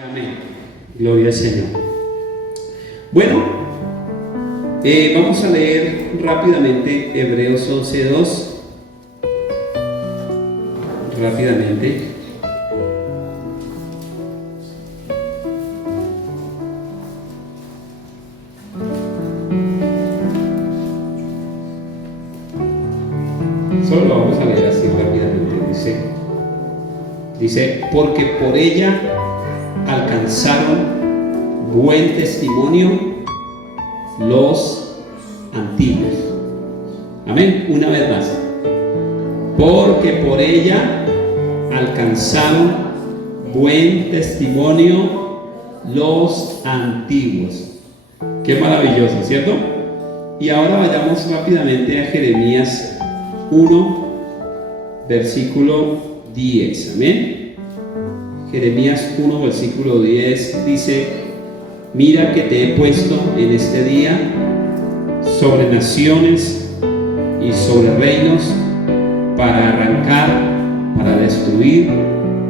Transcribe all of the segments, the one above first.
Amén. Gloria al Señor. Bueno, vamos a leer rápidamente Hebreos 11:2. Rápidamente. Solo lo vamos a leer así rápidamente. Dice, porque por ella alcanzaron buen testimonio los antiguos. Amén. Una vez más. Porque por ella alcanzaron buen testimonio los antiguos. Qué maravilloso, ¿cierto? Y ahora vayamos rápidamente a Jeremías 1, versículo 10. Amén. Jeremías 1, versículo 10 dice: mira que te he puesto en este día sobre naciones y sobre reinos, para arrancar, para destruir,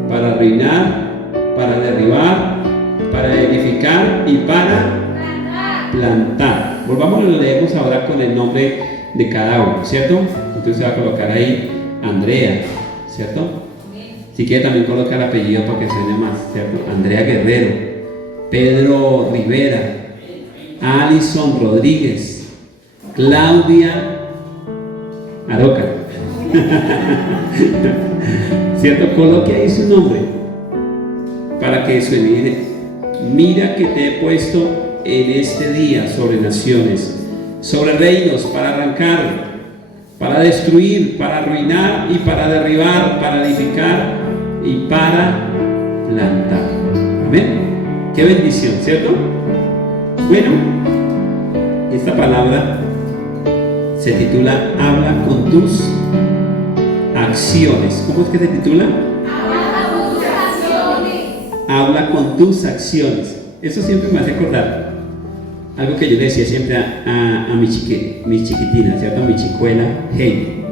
para arruinar, para derribar, para edificar y para plantar. Volvamos a leemos ahora con el nombre de cada uno, ¿cierto? Entonces se va a colocar ahí Andrea, ¿cierto? Si quiere también colocar el apellido para que suene más, ¿cierto? Andrea Guerrero, Pedro Rivera, Alison Rodríguez, Claudia Aroca. ¿Cierto? Coloque ahí su nombre para que suene. Dice: mira que te he puesto en este día sobre naciones, sobre reinos, para arrancar, para destruir, para arruinar y para derribar, para edificar y para plantar. Amén. Qué bendición, ¿cierto? Bueno, esta palabra se titula Habla con tus acciones. ¿Cómo es que se titula? Habla con tus acciones. Habla con tus acciones. Eso siempre me hace acordar algo que yo le decía siempre a mi chiquitina, ¿cierto? A mi chicuela, Heidi,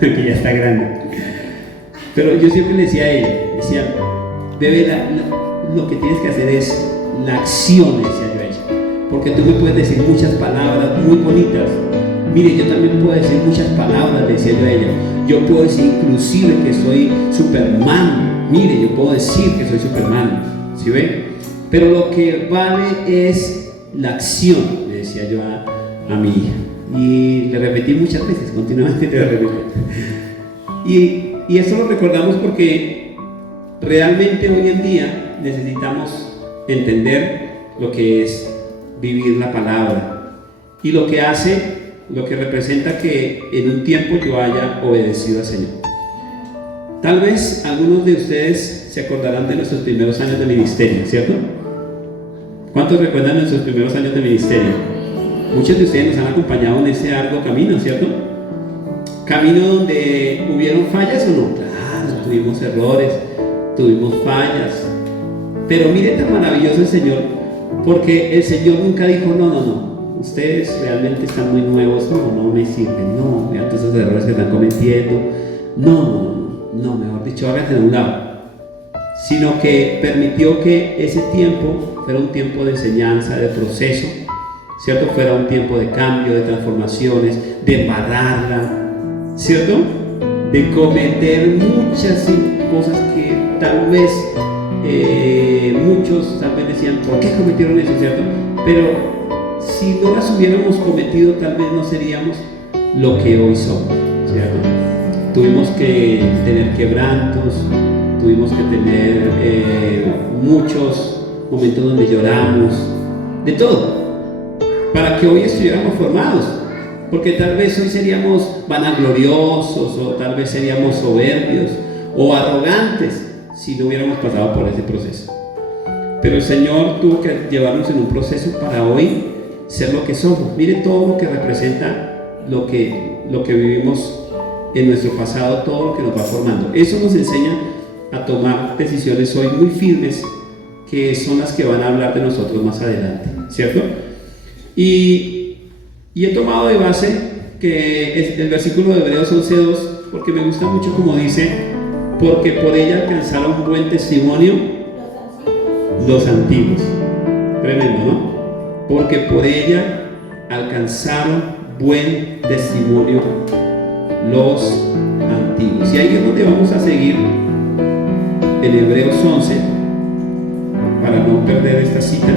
que ya está grande. Pero yo siempre le decía a ella, decía: bebé, lo que tienes que hacer es la acción, decía yo a ella. Porque tú me puedes decir muchas palabras muy bonitas. Mire, yo también puedo decir muchas palabras, decía yo a ella. Yo puedo decir inclusive que soy Superman. Mire, yo puedo decir que soy Superman. ¿Sí ve? Pero lo que vale es la acción, le decía yo a mi hija. Y le repetí muchas veces, continuamente te lo repetí. Y eso lo recordamos porque realmente hoy en día necesitamos entender lo que es vivir la palabra y lo que hace, lo que representa que en un tiempo yo haya obedecido al Señor. Tal vez algunos de ustedes se acordarán de nuestros primeros años de ministerio, ¿cierto? ¿Cuántos recuerdan nuestros primeros años de ministerio? Muchos de ustedes nos han acompañado en ese arduo camino, ¿cierto? Camino donde hubieron fallas o no. Claro, tuvimos errores, tuvimos fallas. Pero mire tan maravilloso el Señor, porque el Señor nunca dijo: no, ustedes realmente están muy nuevos, no me sirven, no, vean todos esos errores que están cometiendo, no, mejor dicho, háganse de un lado. Sino que permitió que ese tiempo fuera un tiempo de enseñanza, de proceso, ¿cierto? Fuera un tiempo de cambio, de transformaciones, de embarrarla, ¿cierto? De cometer muchas cosas que tal vez muchos tal vez decían: ¿por qué cometieron eso? ¿Cierto? Pero si no las hubiéramos cometido, tal vez no seríamos lo que hoy somos, ¿cierto? Tuvimos que tener quebrantos, tuvimos que tener muchos momentos donde lloramos, de todo, para que hoy estuviéramos formados. Porque tal vez hoy seríamos vanagloriosos, o tal vez seríamos soberbios o arrogantes si no hubiéramos pasado por ese proceso. Pero el Señor tuvo que llevarnos en un proceso para hoy ser lo que somos. Mire todo lo que representa lo que vivimos en nuestro pasado, todo lo que nos va formando. Eso nos enseña a tomar decisiones hoy muy firmes, que son las que van a hablar de nosotros más adelante, ¿cierto? Y he tomado de base que es el versículo de Hebreos 11:2, porque me gusta mucho como dice, porque por ella alcanzaron buen testimonio los antiguos. Tremendo, ¿no? Porque por ella alcanzaron buen testimonio los antiguos. Y ahí es donde vamos a seguir en Hebreos 11 para no perder esta cita.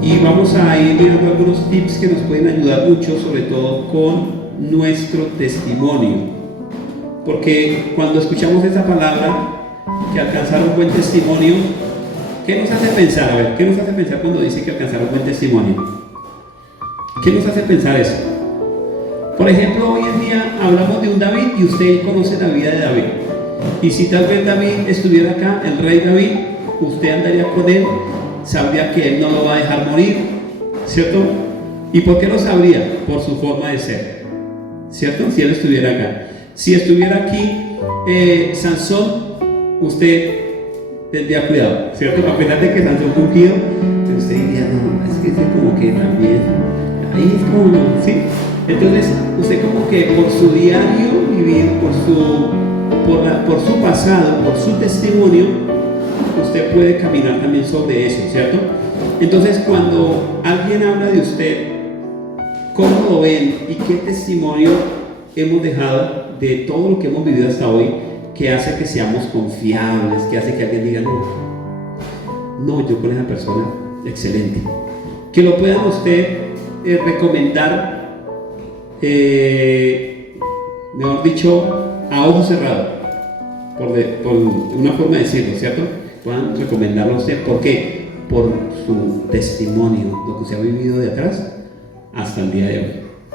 Y vamos a ir viendo algunos tips que nos pueden ayudar mucho, sobre todo con nuestro testimonio. Porque cuando escuchamos esa palabra, que alcanzaron buen testimonio, ¿qué nos hace pensar? A ver, ¿qué nos hace pensar cuando dice que alcanzaron buen testimonio? ¿Qué nos hace pensar eso? Por ejemplo, hoy en día hablamos de un David y usted conoce la vida de David. Y si tal vez David estuviera acá, el rey David, usted andaría con él, sabría que él no lo va a dejar morir, ¿cierto? ¿Y por qué lo sabría? Por su forma de ser, ¿cierto? Si él estuviera acá. Si estuviera aquí Sansón, usted tendría cuidado, ¿cierto? A pesar de que Sansón fue ungido, pero usted diría, no, es que es como que también, ahí es como, ¿sí? Entonces, usted como que por su diario vivir, por su pasado, por su testimonio, usted puede caminar también sobre eso, ¿cierto? Entonces, cuando alguien habla de usted, ¿cómo lo ven y qué testimonio hemos dejado de todo lo que hemos vivido hasta hoy, que hace que seamos confiables, que hace que alguien diga, no, yo con esa persona, excelente? Que lo puedan usted recomendar, mejor dicho, a ojos cerrados, por una forma de decirlo, ¿cierto? Puedan recomendarlo a usted. ¿Por qué? Por su testimonio, lo que se ha vivido de atrás hasta el día de hoy,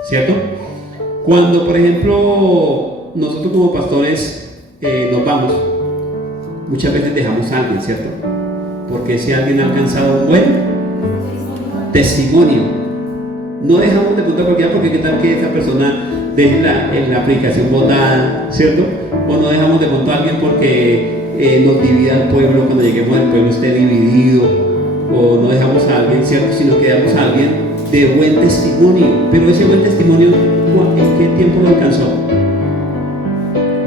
¿cierto? Cuando, por ejemplo, nosotros como pastores nos vamos, muchas veces dejamos a alguien, ¿cierto? Porque si alguien ha alcanzado un buen testimonio, no dejamos de contar porque qué tal que esa persona deje la aplicación botada, ¿cierto? O no dejamos de contar a alguien porque nos divida el pueblo, cuando lleguemos al pueblo esté dividido, o no dejamos a alguien, ¿cierto? Sino que damos a alguien de buen testimonio. Pero ese buen testimonio, ¿en qué tiempo lo alcanzó?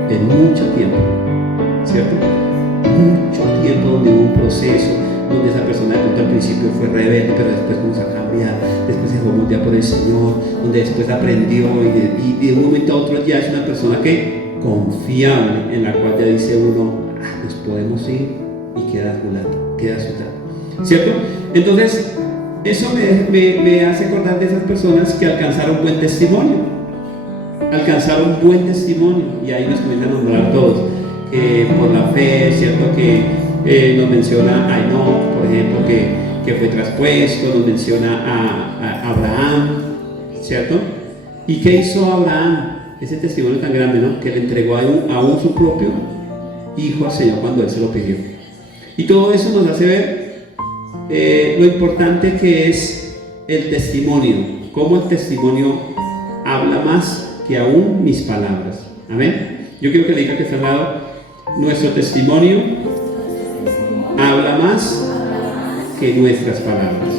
En mucho tiempo, ¿cierto? Mucho tiempo donde hubo un proceso, donde esa persona de pronto al principio fue rebelde, pero después comenzó a cambiar, después se dejó moldear por el Señor, donde después aprendió y de un momento a otro ya es una persona que confiable, en la cual ya dice uno, nos podemos ir y queda a su lado, ¿cierto? Entonces, eso me hace acordar de esas personas que alcanzaron buen testimonio. Alcanzaron buen testimonio, y ahí nos comienzan a nombrar todos, que por la fe, ¿cierto? Que nos menciona a Enoc, por ejemplo, que fue traspuesto, nos menciona a Abraham, ¿cierto? ¿Y qué hizo Abraham? Ese testimonio tan grande, ¿no? Que le entregó aún su propio hijo al Señor cuando Él se lo pidió. Y todo eso nos hace ver lo importante que es el testimonio, cómo el testimonio habla más que aún mis palabras. Amén. Yo quiero que le diga que está al lado, nuestro testimonio habla más que nuestras palabras.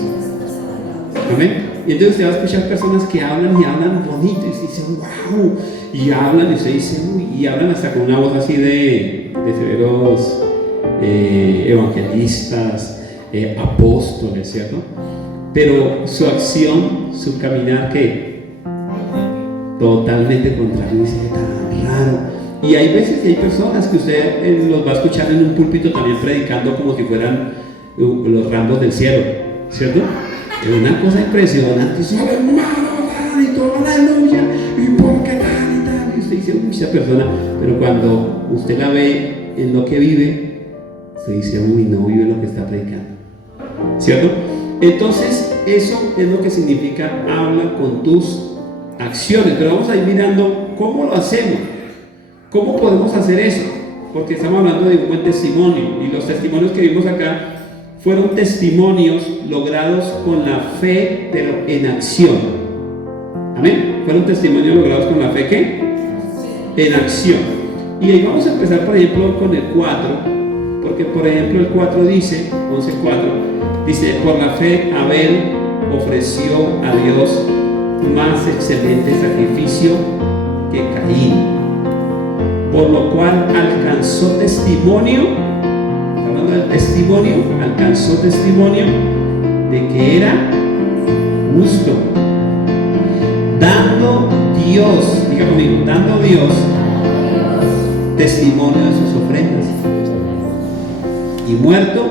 Amén. Y entonces usted va a escuchar personas que hablan y hablan bonito y usted dice, wow, y hablan y usted dice, uy, y hablan hasta con una voz así de severos evangelistas, apóstoles, ¿cierto? Pero su acción, su caminar, ¿qué? Totalmente contrario, dice, tan raro. Y hay veces que hay personas que usted los va a escuchar en un púlpito también predicando como si fueran los Rambos del cielo, ¿cierto? Es una cosa impresionante, y todo, aleluya, y por qué tal y tal. Y usted dice, uy, esa persona, pero cuando usted la ve en lo que vive, usted dice, uy, no vive lo que está predicando, ¿cierto? Entonces, eso es lo que significa habla con tus acciones. Pero vamos a ir mirando cómo lo hacemos, cómo podemos hacer eso, porque estamos hablando de un buen testimonio, y los testimonios que vimos acá fueron testimonios logrados con la fe, pero en acción. Amén. Fueron testimonios logrados con la fe, ¿qué? En acción. Y ahí vamos a empezar, por ejemplo, con el 4, porque por ejemplo el 4 dice, 11:4, dice, por la fe Abel ofreció a Dios más excelente sacrificio que Caín, por lo cual alcanzó testimonio, hablando del testimonio, alcanzó testimonio de que era justo, dando Dios, diga conmigo, dando Dios testimonio de sus ofrendas, y muerto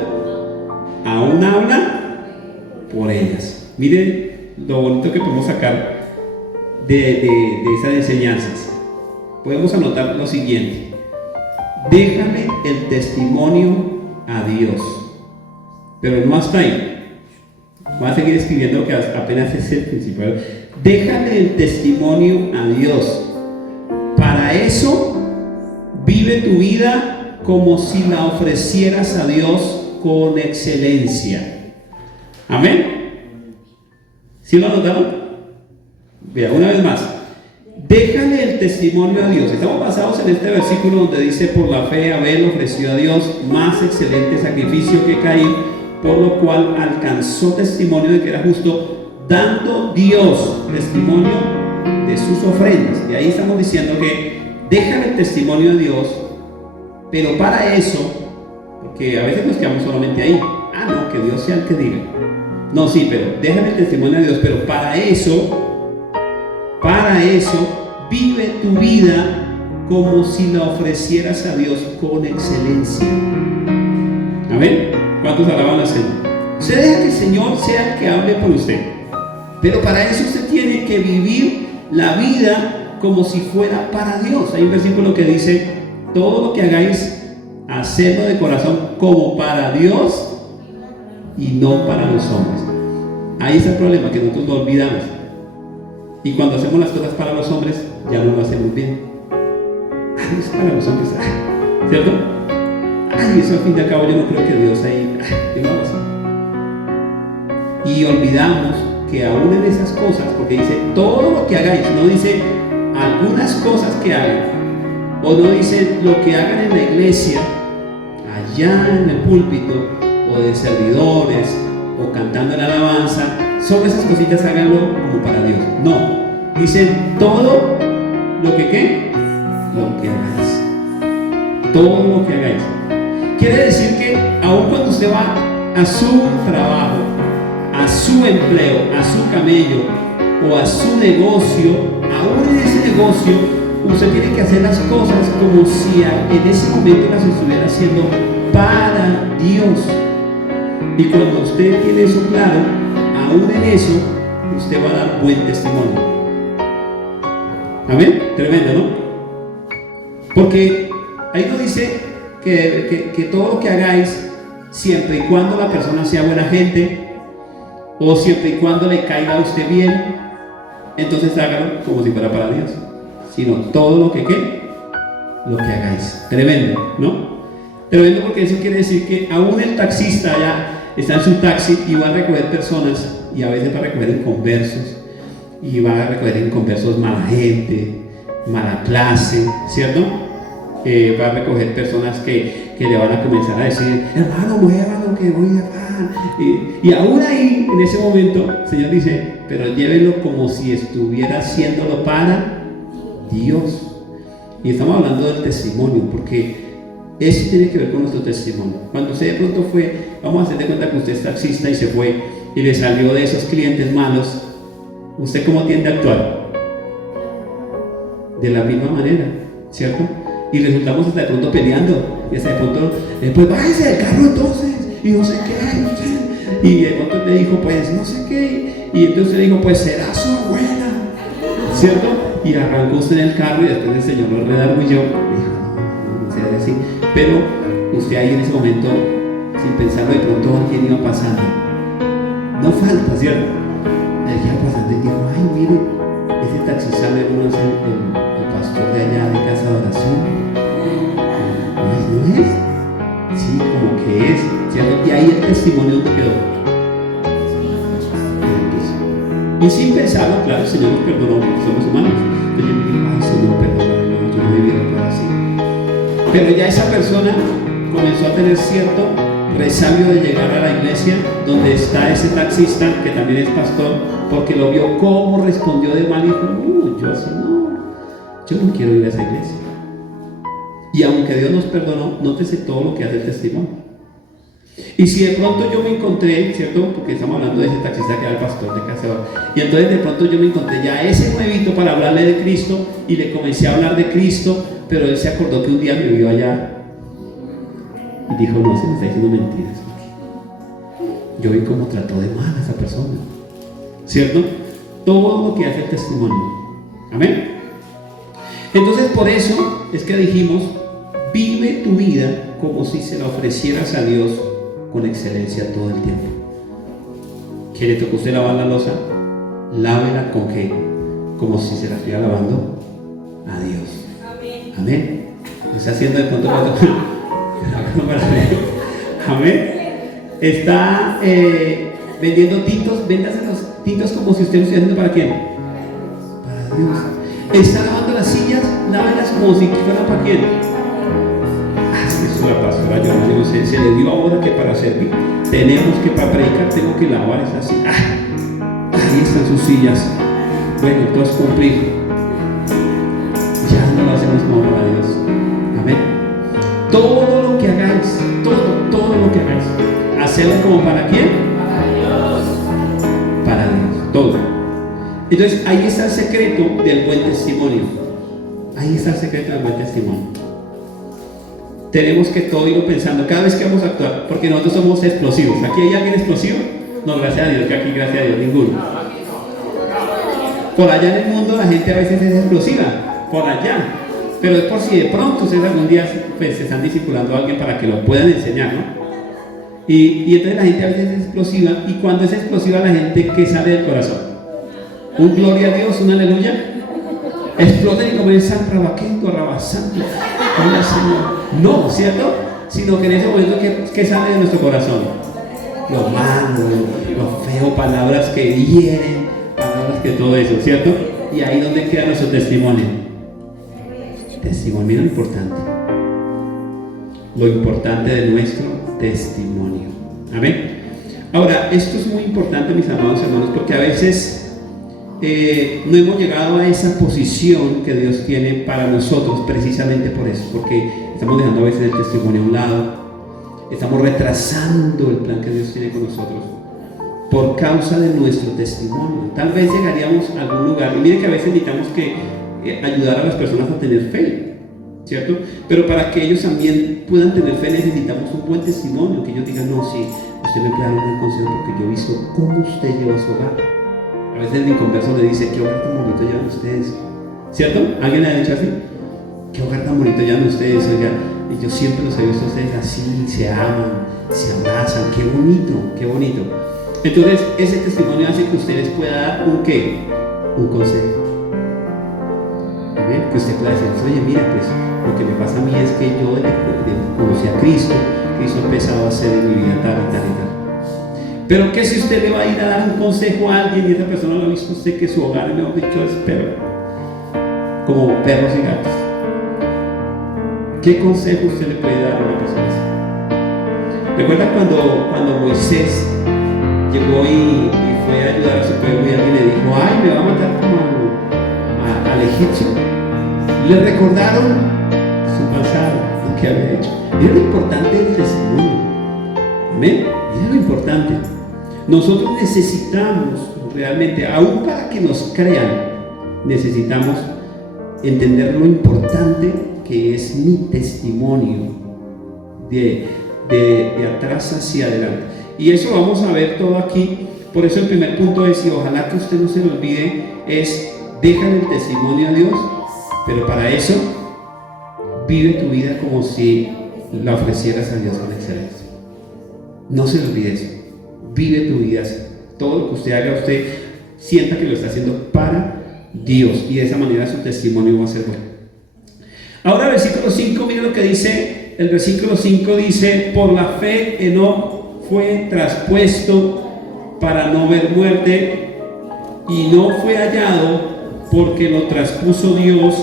aún habla por ellas. Miren lo bonito que podemos sacar de esas enseñanzas. Podemos anotar lo siguiente: déjale el testimonio a Dios, pero no hasta ahí. Voy a seguir escribiendo que apenas es el principal. Déjale el testimonio a Dios. Para eso, vive tu vida como si la ofrecieras a Dios con excelencia. Amén. ¿Sí lo anotaron? Vea, una vez más. Déjale el testimonio a Dios. Estamos basados en este versículo donde dice: por la fe Abel ofreció a Dios más excelente sacrificio que Caín, por lo cual alcanzó testimonio de que era justo, dando Dios testimonio de sus ofrendas. Y ahí estamos diciendo que déjale el testimonio a Dios, pero para eso, porque a veces nos quedamos solamente ahí. No, que Dios sea el que diga. No, sí, pero déjale el testimonio a Dios, pero para eso, vive tu vida como si la ofrecieras a Dios con excelencia. Amén. ¿Cuántos alaban al Señor? Usted deja que el Señor sea el que hable por usted, pero para eso usted tiene que vivir la vida como si fuera para Dios. Hay un versículo que dice: todo lo que hagáis, hacedlo de corazón como para Dios y no para los hombres. Ahí está el problema, que nosotros lo olvidamos. Y cuando hacemos las cosas para los hombres, ya no lo hacemos bien. Es para los hombres, ¿cierto? Eso al fin y al cabo yo no creo que Dios ahí, yo no hago así. Y olvidamos que aún en esas cosas, porque dice todo lo que hagáis, no dice algunas cosas que hagan, o no dice lo que hagan en la iglesia, allá en el púlpito, o de servidores, o cantando en alabanza. Solo esas cositas háganlo como para Dios. No, dice todo lo que ¿qué? Lo que hagáis. Todo lo que hagáis. Quiere decir que aun cuando usted va a su trabajo, a su empleo, a su camello o a su negocio, aún en ese negocio, usted tiene que hacer las cosas como si en ese momento las estuviera haciendo para Dios. Y cuando usted tiene eso claro, aún en eso, usted va a dar buen testimonio. Amén. Tremendo, ¿no? Porque ahí nos dice que todo lo que hagáis, siempre y cuando la persona sea buena gente, o siempre y cuando le caiga a usted bien, entonces hágalo como si fuera para Dios. Sino todo lo que hagáis. Tremendo, ¿no? Tremendo, porque eso quiere decir que aún el taxista ya está en su taxi y va a recoger personas, y a veces va a recoger inconversos, y va a recoger inconversos mala gente, mala clase, ¿cierto? Va a recoger personas que le van a comenzar a decir: hermano, muévalo que voy acá. Y aún ahí, en ese momento, el Señor dice: pero llévenlo como si estuviera haciéndolo para Dios. Y estamos hablando del testimonio, porque eso tiene que ver con nuestro testimonio. Cuando usted de pronto fue, vamos a hacer de cuenta que usted es taxista y se fue y le salió de esos clientes malos, ¿usted cómo tiende a actuar? De la misma manera, ¿cierto? Y resultamos hasta de pronto peleando, y hasta de pronto, pues bájese del carro entonces, y no sé qué, y de pronto le dijo, pues no sé qué, y entonces le dijo, pues será su abuela, ¿cierto? Y arrancó usted en el carro, y después el Señor lo redarguilló, dijo: no sea así. Pero usted ahí en ese momento, sin pensarlo, de pronto alguien iba pasando, no falta, ¿cierto? Él iba pasando y dijo: ay, mire, ese taxista no es el pastor de allá de casa de oración. ¿No es? Sí, como que es, ¿cierto? Y ahí el testimonio donde quedó. Y sin pensarlo, claro, el Señor nos perdonó porque somos humanos. Entonces yo dije: ay, Señor, perdóname, yo no debía actuar así. Pero ya esa persona comenzó a tener cierto resabio de llegar a la iglesia donde está ese taxista que también es pastor, porque lo vio cómo respondió de mal y dijo, no, yo no quiero ir a esa iglesia. Y aunque Dios nos perdonó, nótese todo lo que hace el testimonio. Y si de pronto yo me encontré, ¿cierto? Porque estamos hablando de ese taxista que era el pastor de Casador, y entonces de pronto yo me encontré ya ese nuevito para hablarle de Cristo, y le comencé a hablar de Cristo, pero él se acordó que un día me vio allá y dijo, no, se me está diciendo mentiras. Yo vi cómo trató de mal a esa persona, ¿cierto? Todo lo que hace el testimonio. Amén. Entonces por eso es que dijimos, vive tu vida como si se la ofrecieras a Dios con excelencia todo el tiempo. ¿Que le tocó a usted lavar la loza? Lávela con qué? Como si se la estuviera lavando a Dios. Amén. Amén. ¿Lo está haciendo de pronto? Amén. Está vendiendo tintos, véndase los tintos como si usted lo estuviera haciendo para quién. Para Dios. Está lavando las sillas, lávelas como si fuera para quién. La pastora Yolanda, se le dio ahora que para servir tenemos que, para predicar tengo que lavar esas sillas. Ahí están sus sillas. Bueno, entonces cumplir. Ya no lo hacemos como para Dios. Amén. Todo lo que hagáis, todo lo que hagáis, hacerlo como para quién. Para Dios. Para Dios, todo. Entonces ahí está el secreto del buen testimonio. Ahí está el secreto del buen testimonio. Tenemos que todo irlo pensando cada vez que vamos a actuar, porque nosotros somos explosivos. ¿Aquí hay alguien explosivo? No, gracias a Dios, que aquí gracias a Dios ninguno. Por allá en el mundo la gente a veces es explosiva, por allá, pero es por si de pronto ustedes algún día pues, se están discipulando a alguien para que lo puedan enseñar, ¿no? Y entonces la gente a veces es explosiva, y cuando es explosiva la gente, ¿qué sale del corazón? Un gloria a Dios, un aleluya. Explotan y comienzan rabaquendo, rabasando. Hola Señor. No, ¿cierto? Sino que en ese momento, ¿qué sale de nuestro corazón? Lo malo, lo feo, palabras que hieren, palabras que todo eso, ¿cierto? Y ahí donde queda nuestro testimonio. Testimonio, mira lo importante. Lo importante de nuestro testimonio. Amén. Ahora, esto es muy importante, mis amados hermanos, porque a veces no hemos llegado a esa posición que Dios tiene para nosotros precisamente por eso, porque estamos dejando a veces el testimonio a un lado, estamos retrasando el plan que Dios tiene con nosotros por causa de nuestro testimonio. Tal vez llegaríamos a algún lugar, y mire que a veces necesitamos que ayudar a las personas a tener fe, ¿cierto? Pero para que ellos también puedan tener fe necesitamos un buen testimonio, que ellos digan, no, sí, usted me puede dar un buen consejo porque yo he visto cómo usted lleva su hogar. A veces mi converso le dice, qué hogar tan bonito llevan ustedes, ¿cierto? ¿Alguien le ha dicho así? Qué hogar tan bonito llevan ustedes, oiga, y yo siempre los he visto a ustedes así, se aman, se abrazan, qué bonito, qué bonito. Entonces, ese testimonio hace que ustedes puedan dar un ¿qué? Un consejo. ¿Amén? Que usted pueda decir, oye, mira, pues lo que me pasa a mí es que yo conocí a Cristo ha empezado a hacer en mi vida tal y tal y tal. Pero que si usted le va a ir a dar un consejo a alguien y esa persona lo ha visto usted que su hogar, mejor dicho, es perro, como perros y gatos, ¿qué consejo usted le puede dar a una persona así? ¿Recuerda cuando Moisés llegó y fue a ayudar a su pueblo y alguien le dijo, ay, me va a matar como al egipcio? Le recordaron su pasado, lo que había hecho. Mira lo importante del testimonio. Amén. Mira lo importante. Nosotros necesitamos realmente, aún para que nos crean, necesitamos entender lo importante que es mi testimonio de atrás hacia adelante. Y eso vamos a ver todo aquí. Por eso el primer punto es, y ojalá que usted no se lo olvide, es déjale el testimonio a Dios, pero para eso vive tu vida como si la ofrecieras a Dios con excelencia. No se le olvide eso. Vive tu vida así. Todo lo que usted haga, usted sienta que lo está haciendo para Dios, y de esa manera su testimonio va a ser bueno. Ahora versículo 5, mira lo que dice. El versículo 5 dice, por la fe Enoc fue traspuesto para no ver muerte, y no fue hallado porque lo traspuso Dios,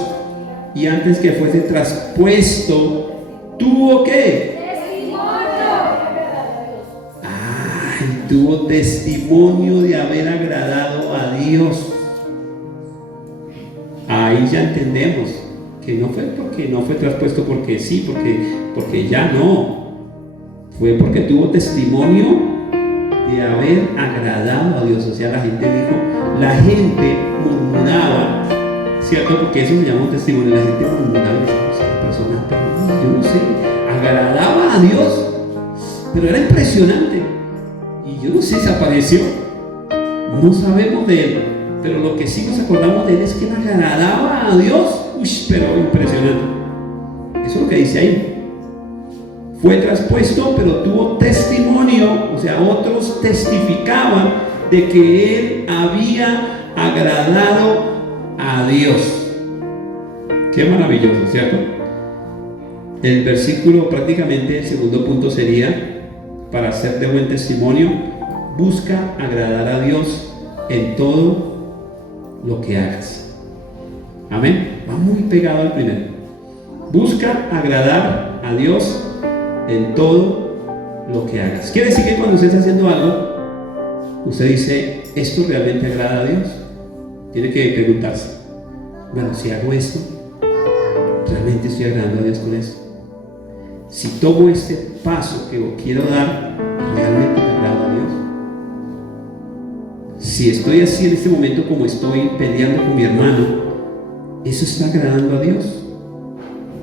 y antes que fuese traspuesto tuvo ¿qué? tuvo testimonio de haber agradado a Dios. Ahí ya entendemos que no fue porque no fue traspuesto porque sí, porque ya no. Fue porque tuvo testimonio de haber agradado a Dios. O sea, la gente murmuraba, ¿cierto? Porque eso se llama un testimonio. La gente murmuraba y decía, esta persona, yo no sé, agradaba a Dios, pero era impresionante. Y yo no sé, desapareció. No sabemos de él, pero lo que sí nos acordamos de él es que él agradaba a Dios. Uy, pero impresionante. Eso es lo que dice ahí. Fue traspuesto, pero tuvo testimonio, o sea, otros testificaban de que él había agradado a Dios. Qué maravilloso, ¿cierto? El versículo, prácticamente el segundo punto sería, para hacer de buen testimonio, busca agradar a Dios en todo lo que hagas. Amén. Va muy pegado al primero. Busca agradar a Dios en todo lo que hagas. Quiere decir que cuando usted está haciendo algo, usted dice, ¿esto realmente agrada a Dios? Tiene que preguntarse, bueno, si hago esto, ¿realmente estoy agradando a Dios con esto? Si tomo este paso que quiero dar, ¿realmente me agrada a Dios? Si estoy así en este momento como estoy peleando con mi hermano, ¿eso está agradando a Dios?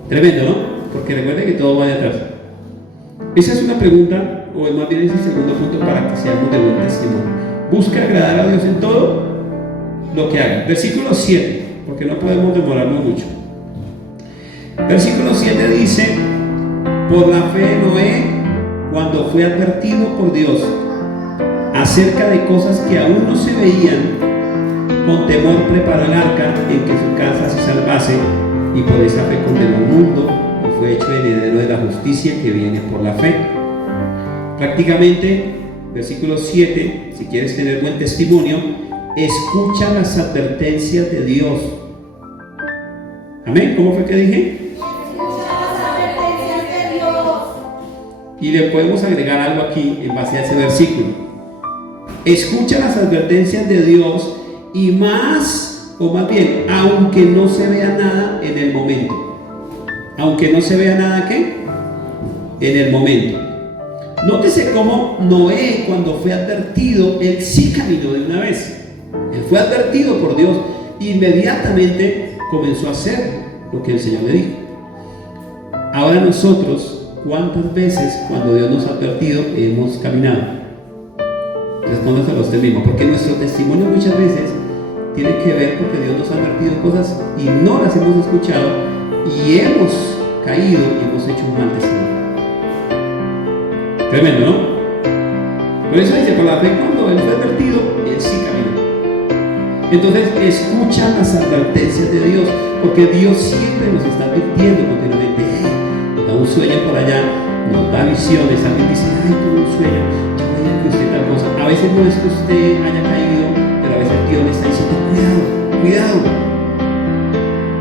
Tremendo, ¿no? Porque recuerde que todo va de atrás. Esa es una pregunta, o más bien es el segundo punto para que seamos de buen testimonio. Busca agradar a Dios en todo lo que haga. Versículo 7, porque no podemos demorarnos mucho. Versículo 7 dice, por la fe de Noé, cuando fue advertido por Dios acerca de cosas que aún no se veían, con temor preparó el arca en que su casa se salvase, y por esa fe condenó al mundo y fue hecho heredero de la justicia que viene por la fe. Prácticamente, versículo 7, si quieres tener buen testimonio, escucha las advertencias de Dios. Amén. ¿Cómo fue que dije? Escucha las advertencias de Dios. Y le podemos agregar algo aquí en base a ese versículo. Escucha las advertencias de Dios y más, o más bien, aunque no se vea nada en el momento. Aunque no se vea nada, ¿qué? En el momento. Nótese cómo Noé, cuando fue advertido, él sí caminó de una vez. Él fue advertido por Dios, inmediatamente comenzó a hacer lo que el Señor le dijo. Ahora nosotros, ¿cuántas veces cuando Dios nos ha advertido hemos caminado? Respóndaselo a usted mismo, porque nuestro testimonio muchas veces tiene que ver porque Dios nos ha advertido cosas y no las hemos escuchado y hemos caído y hemos hecho un mal testimonio. Tremendo, ¿no? Por eso dice, por la fe cuando él fue advertido, él sí caminó. Entonces escucha las advertencias de Dios, porque Dios siempre nos está advirtiendo continuamente. Nos da un sueño por allá, nos da visiones. Alguien dice, ay, tuve un sueño, yo veía que usted tal cosa. A veces no es que usted haya caído, pero a veces Dios le está diciendo, cuidado,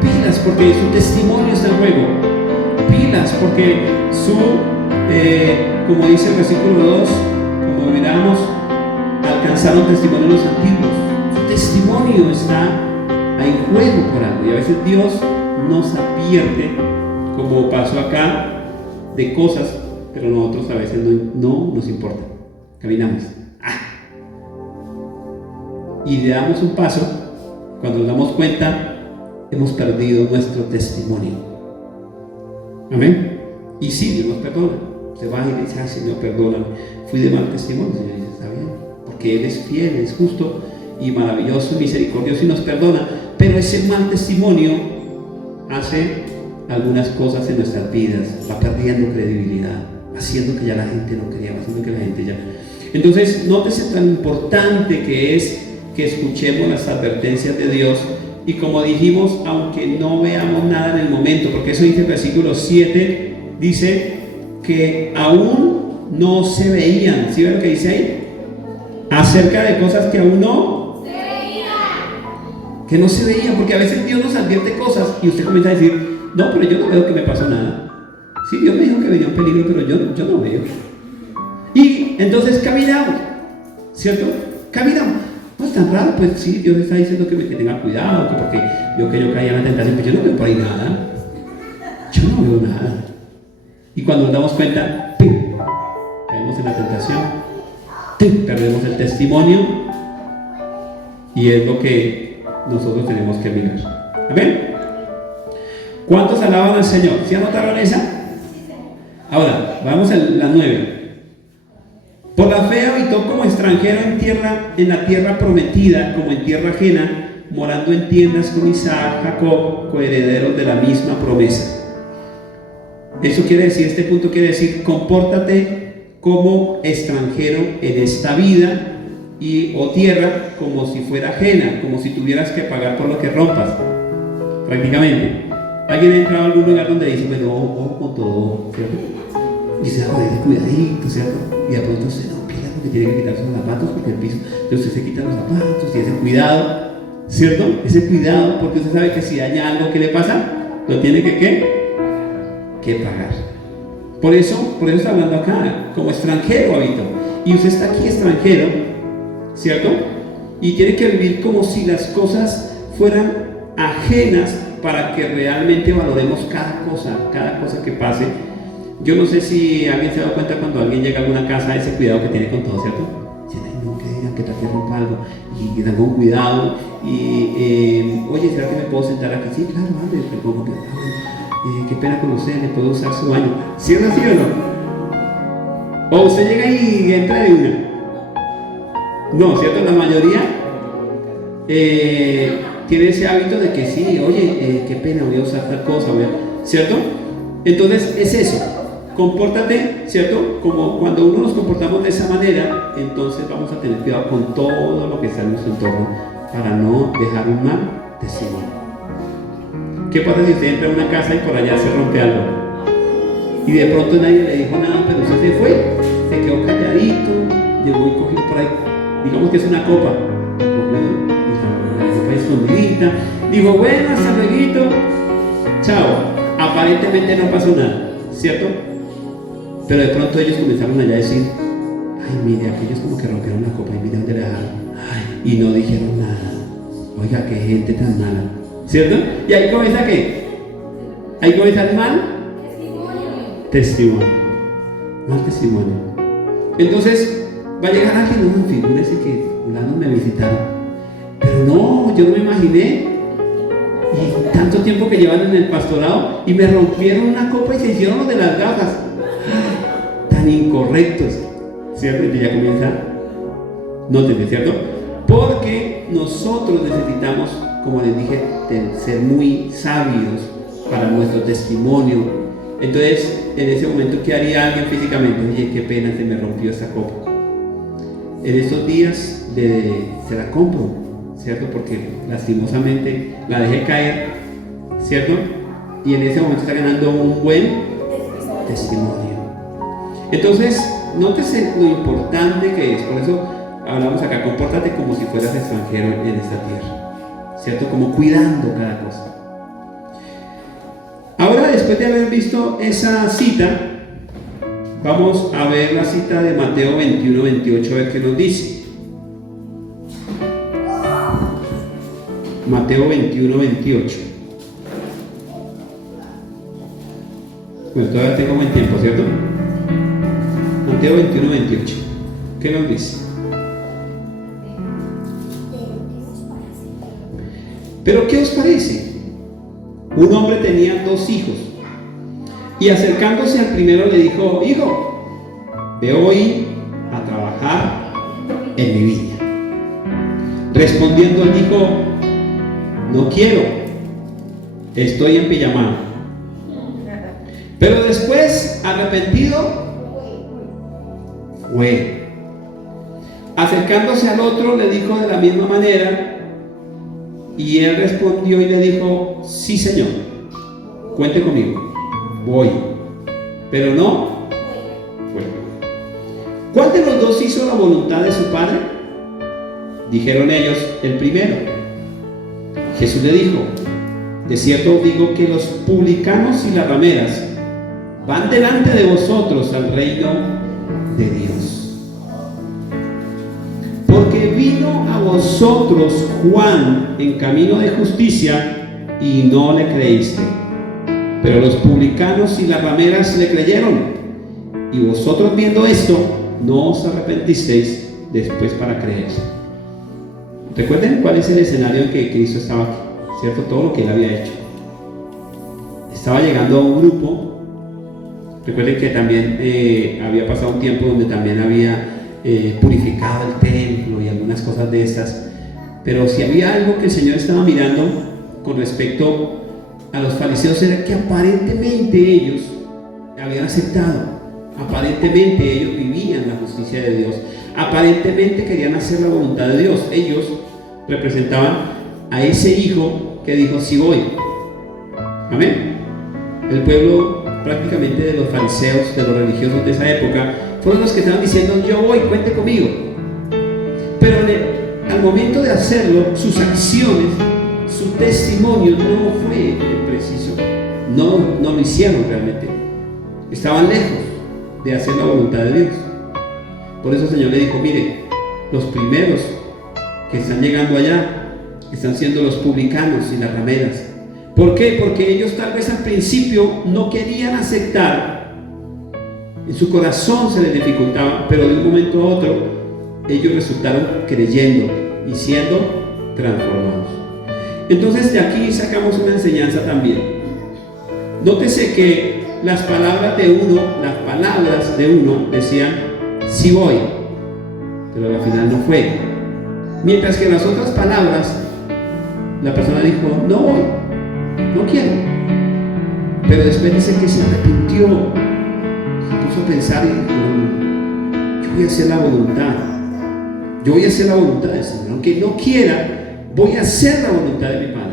pilas, porque su testimonio está en juego. Pilas, porque como dice el versículo 2, como miramos, alcanzaron testimonio los antiguos. Su testimonio está en juego por algo, y a veces Dios nos advierte, como pasó acá, de cosas, pero nosotros a veces no nos importa. Caminamos. Y le damos un paso, cuando nos damos cuenta, hemos perdido nuestro testimonio. Amén. Y sí, Dios nos perdona. Se va y dice, ay Señor, perdóname, fui de mal testimonio. Señor dice, está bien, porque Él es fiel, es justo y maravilloso, misericordioso y nos perdona. Pero ese mal testimonio hace algunas cosas en nuestras vidas, va perdiendo credibilidad, haciendo que ya la gente no crea, haciendo que la gente ya... Entonces, nótese tan importante que es que escuchemos las advertencias de Dios. Y como dijimos, aunque no veamos nada en el momento, porque eso dice el versículo 7, dice que aún no se veían. ¿Sí ven lo que dice ahí? Acerca de cosas que aún no se veían. Que no se veían, porque a veces Dios nos advierte cosas y usted comienza a decir, no, pero yo no veo que me pasó nada. Sí, Dios me dijo que venía un peligro, pero yo no veo. Y entonces caminamos. ¿cierto? Caminamos. No es tan raro, pues sí, Dios está diciendo que tenga cuidado, que porque veo que yo caía en la tentación, pues yo no veo por ahí nada. Yo no veo nada. Y cuando nos damos cuenta, ¡pum!, caemos en la tentación, ¡pum!, perdemos el testimonio, y es lo que nosotros tenemos que mirar. ¿Amén? ¿Cuántos alaban al Señor? ¿Sí anotaron esa? Ahora, vamos a la 9. Por la fe habitó como extranjero en la tierra prometida, como en tierra ajena, morando en tiendas con Isaac, Jacob, coherederos de la misma promesa. Eso quiere decir, este punto quiere decir, compórtate como extranjero en esta vida o tierra como si fuera ajena, como si tuvieras que pagar por lo que rompas, prácticamente. ¿Alguien ha entrado a algún lugar donde dice, bueno, ojo con todo, ¿cierto? Y dice, joder, cuidadito, ¿cierto? Y de pronto se no pida porque tiene que quitarse los zapatos porque el piso, entonces usted se quita los zapatos y ese cuidado, ¿cierto? Ese cuidado, porque usted sabe que si daña algo, ¿qué le pasa? Lo tiene que pagar. Por eso está hablando acá, como extranjero habito. Y usted está aquí extranjero, ¿cierto? Y tiene que vivir como si las cosas fueran ajenas para que realmente valoremos cada cosa que pase. Yo no sé si alguien se da cuenta cuando alguien llega a alguna casa, ese cuidado que tiene con todo, ¿cierto? No, que digan que tal que rompa algo, y que tengan cuidado, y oye, ¿será que me puedo sentar aquí? Sí, claro, vale, como que, qué pena con usted, le puedo usar su baño. ¿Sí o no, sí o no? O usted llega y entra de una. No, ¿cierto? La mayoría tiene ese hábito de que sí, oye, qué pena, voy a usar tal cosa, ¿cierto? Entonces es eso, compórtate, ¿cierto? Como cuando uno nos comportamos de esa manera, entonces vamos a tener cuidado con todo lo que está en nuestro entorno para no dejar un mal testimonio. ¿Qué pasa si usted entra a una casa y por allá se rompe algo? Y de pronto nadie le dijo nada, pero usted se fue, se quedó calladito, llegó y cogió por ahí, digamos que es una copa, la copa escondidita, dijo, bueno, hasta luego, chao. Aparentemente no pasó nada, ¿cierto? Pero de pronto ellos comenzaron allá a decir, ay, mire, aquellos como que rompieron la copa y mire dónde la dejaron, ay, y no dijeron nada. Oiga, qué gente tan mala, ¿cierto? Y ahí comienza ¿qué? Ahí comienza el mal testimonio. Mal testimonio. Entonces va a llegar alguien, no, figúrese que fulanos me visitaron, pero no, yo no me imaginé. Y tanto tiempo que llevan en el pastorado y me rompieron una copa y se hicieron los de las gafas. ¡Ay! Tan incorrectos, ¿cierto? Y ya comienza, nótese, ¿cierto? Porque nosotros necesitamos, como les dije, ser muy sabios para nuestro testimonio. Entonces, en ese momento, ¿qué haría alguien físicamente? Oye, qué pena, se me rompió esa copa. En estos días se la compro, ¿cierto? Porque lastimosamente la dejé caer, ¿cierto? Y en ese momento está ganando un buen testimonio. Entonces, nótese lo importante que es. Por eso hablamos acá, compórtate como si fueras extranjero en esta tierra, ¿cierto? Como cuidando cada cosa. Ahora, después de haber visto esa cita, vamos a ver la cita de Mateo 21, 28, a ver qué nos dice. Mateo 21, 28. Bueno, todavía tengo buen tiempo, ¿cierto? Mateo 21, 28. ¿Qué nos dice? ¿Pero qué os parece? Un hombre tenía 2 hijos, y acercándose al primero le dijo: hijo, ve hoy a trabajar en mi viña. Respondiendo él dijo: no quiero, estoy en pijamada. Pero después, arrepentido, fue. Acercándose al otro le dijo de la misma manera, y él respondió y le dijo: sí, señor, cuente conmigo, voy. Pero no fue. ¿Cuál de los 2 hizo la voluntad de su padre? Dijeron ellos: el primero. Jesús le dijo: de cierto os digo que los publicanos y las rameras van delante de vosotros al reino de Dios. vosotros Juan en camino de justicia y no le creíste, pero los publicanos y las rameras le creyeron. Y vosotros viendo esto, no os arrepentisteis después para creer. Recuerden cuál es el escenario en que Cristo estaba aquí, ¿cierto? Todo lo que él había hecho. Estaba llegando a un grupo. Recuerden que también había pasado un tiempo donde también había purificado el templo y algunas cosas de estas. Pero si había algo que el Señor estaba mirando con respecto a los fariseos, era que aparentemente ellos habían aceptado. Aparentemente ellos vivían la justicia de Dios. Aparentemente querían hacer la voluntad de Dios. Ellos representaban a ese hijo que dijo: sí voy. Amén. El pueblo prácticamente de los fariseos, de los religiosos de esa época, fueron los que estaban diciendo: yo voy, cuente conmigo. Pero al momento de hacerlo, sus acciones, su testimonio no fue preciso. No lo hicieron realmente. Estaban lejos de hacer la voluntad de Dios. Por eso el Señor le dijo: mire, los primeros que están llegando allá están siendo los publicanos y las rameras. ¿Por qué? Porque ellos tal vez al principio no querían aceptar, en su corazón se les dificultaba, pero de un momento a otro ellos resultaron creyendo y siendo transformados. Entonces de aquí sacamos una enseñanza también. Nótese que las palabras de uno decían: sí voy, pero al final no fue. Mientras que las otras palabras, la persona dijo: no voy, no quiero. Pero después dice que se arrepintió, se puso a pensar y dijo: yo voy a hacer la voluntad, yo voy a hacer la voluntad del Señor, aunque no quiera, voy a hacer la voluntad de mi Padre.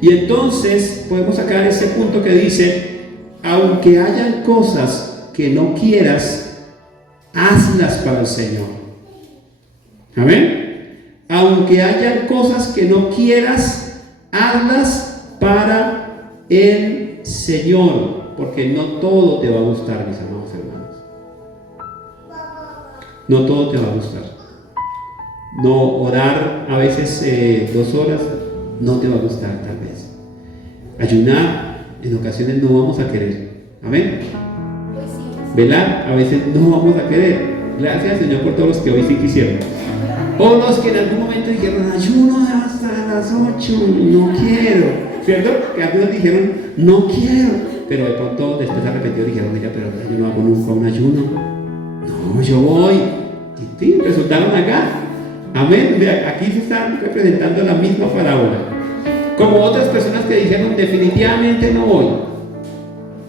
Y entonces podemos sacar ese punto que dice: aunque hayan cosas que no quieras, hazlas para el Señor. Amén. Aunque hayan cosas que no quieras, hazlas para el Señor, porque no todo te va a gustar, mis amados hermanos. No todo te va a gustar. No orar a veces 2 horas no te va a gustar, tal vez. Ayunar en ocasiones no vamos a querer. Amén. Velar a veces no vamos a querer. Gracias, Señor, por todos los que hoy sí quisieron. O los que en algún momento dijeron: ayuno hasta las 8, no quiero, ¿cierto? Que algunos dijeron: no quiero, pero de pronto después arrepentidos dijeron: mira, pero yo no hago nunca un ayuno. No, yo voy. Y sí, resultaron acá. Amén. Aquí se está representando la misma parábola. Como otras personas que dijeron: definitivamente no voy,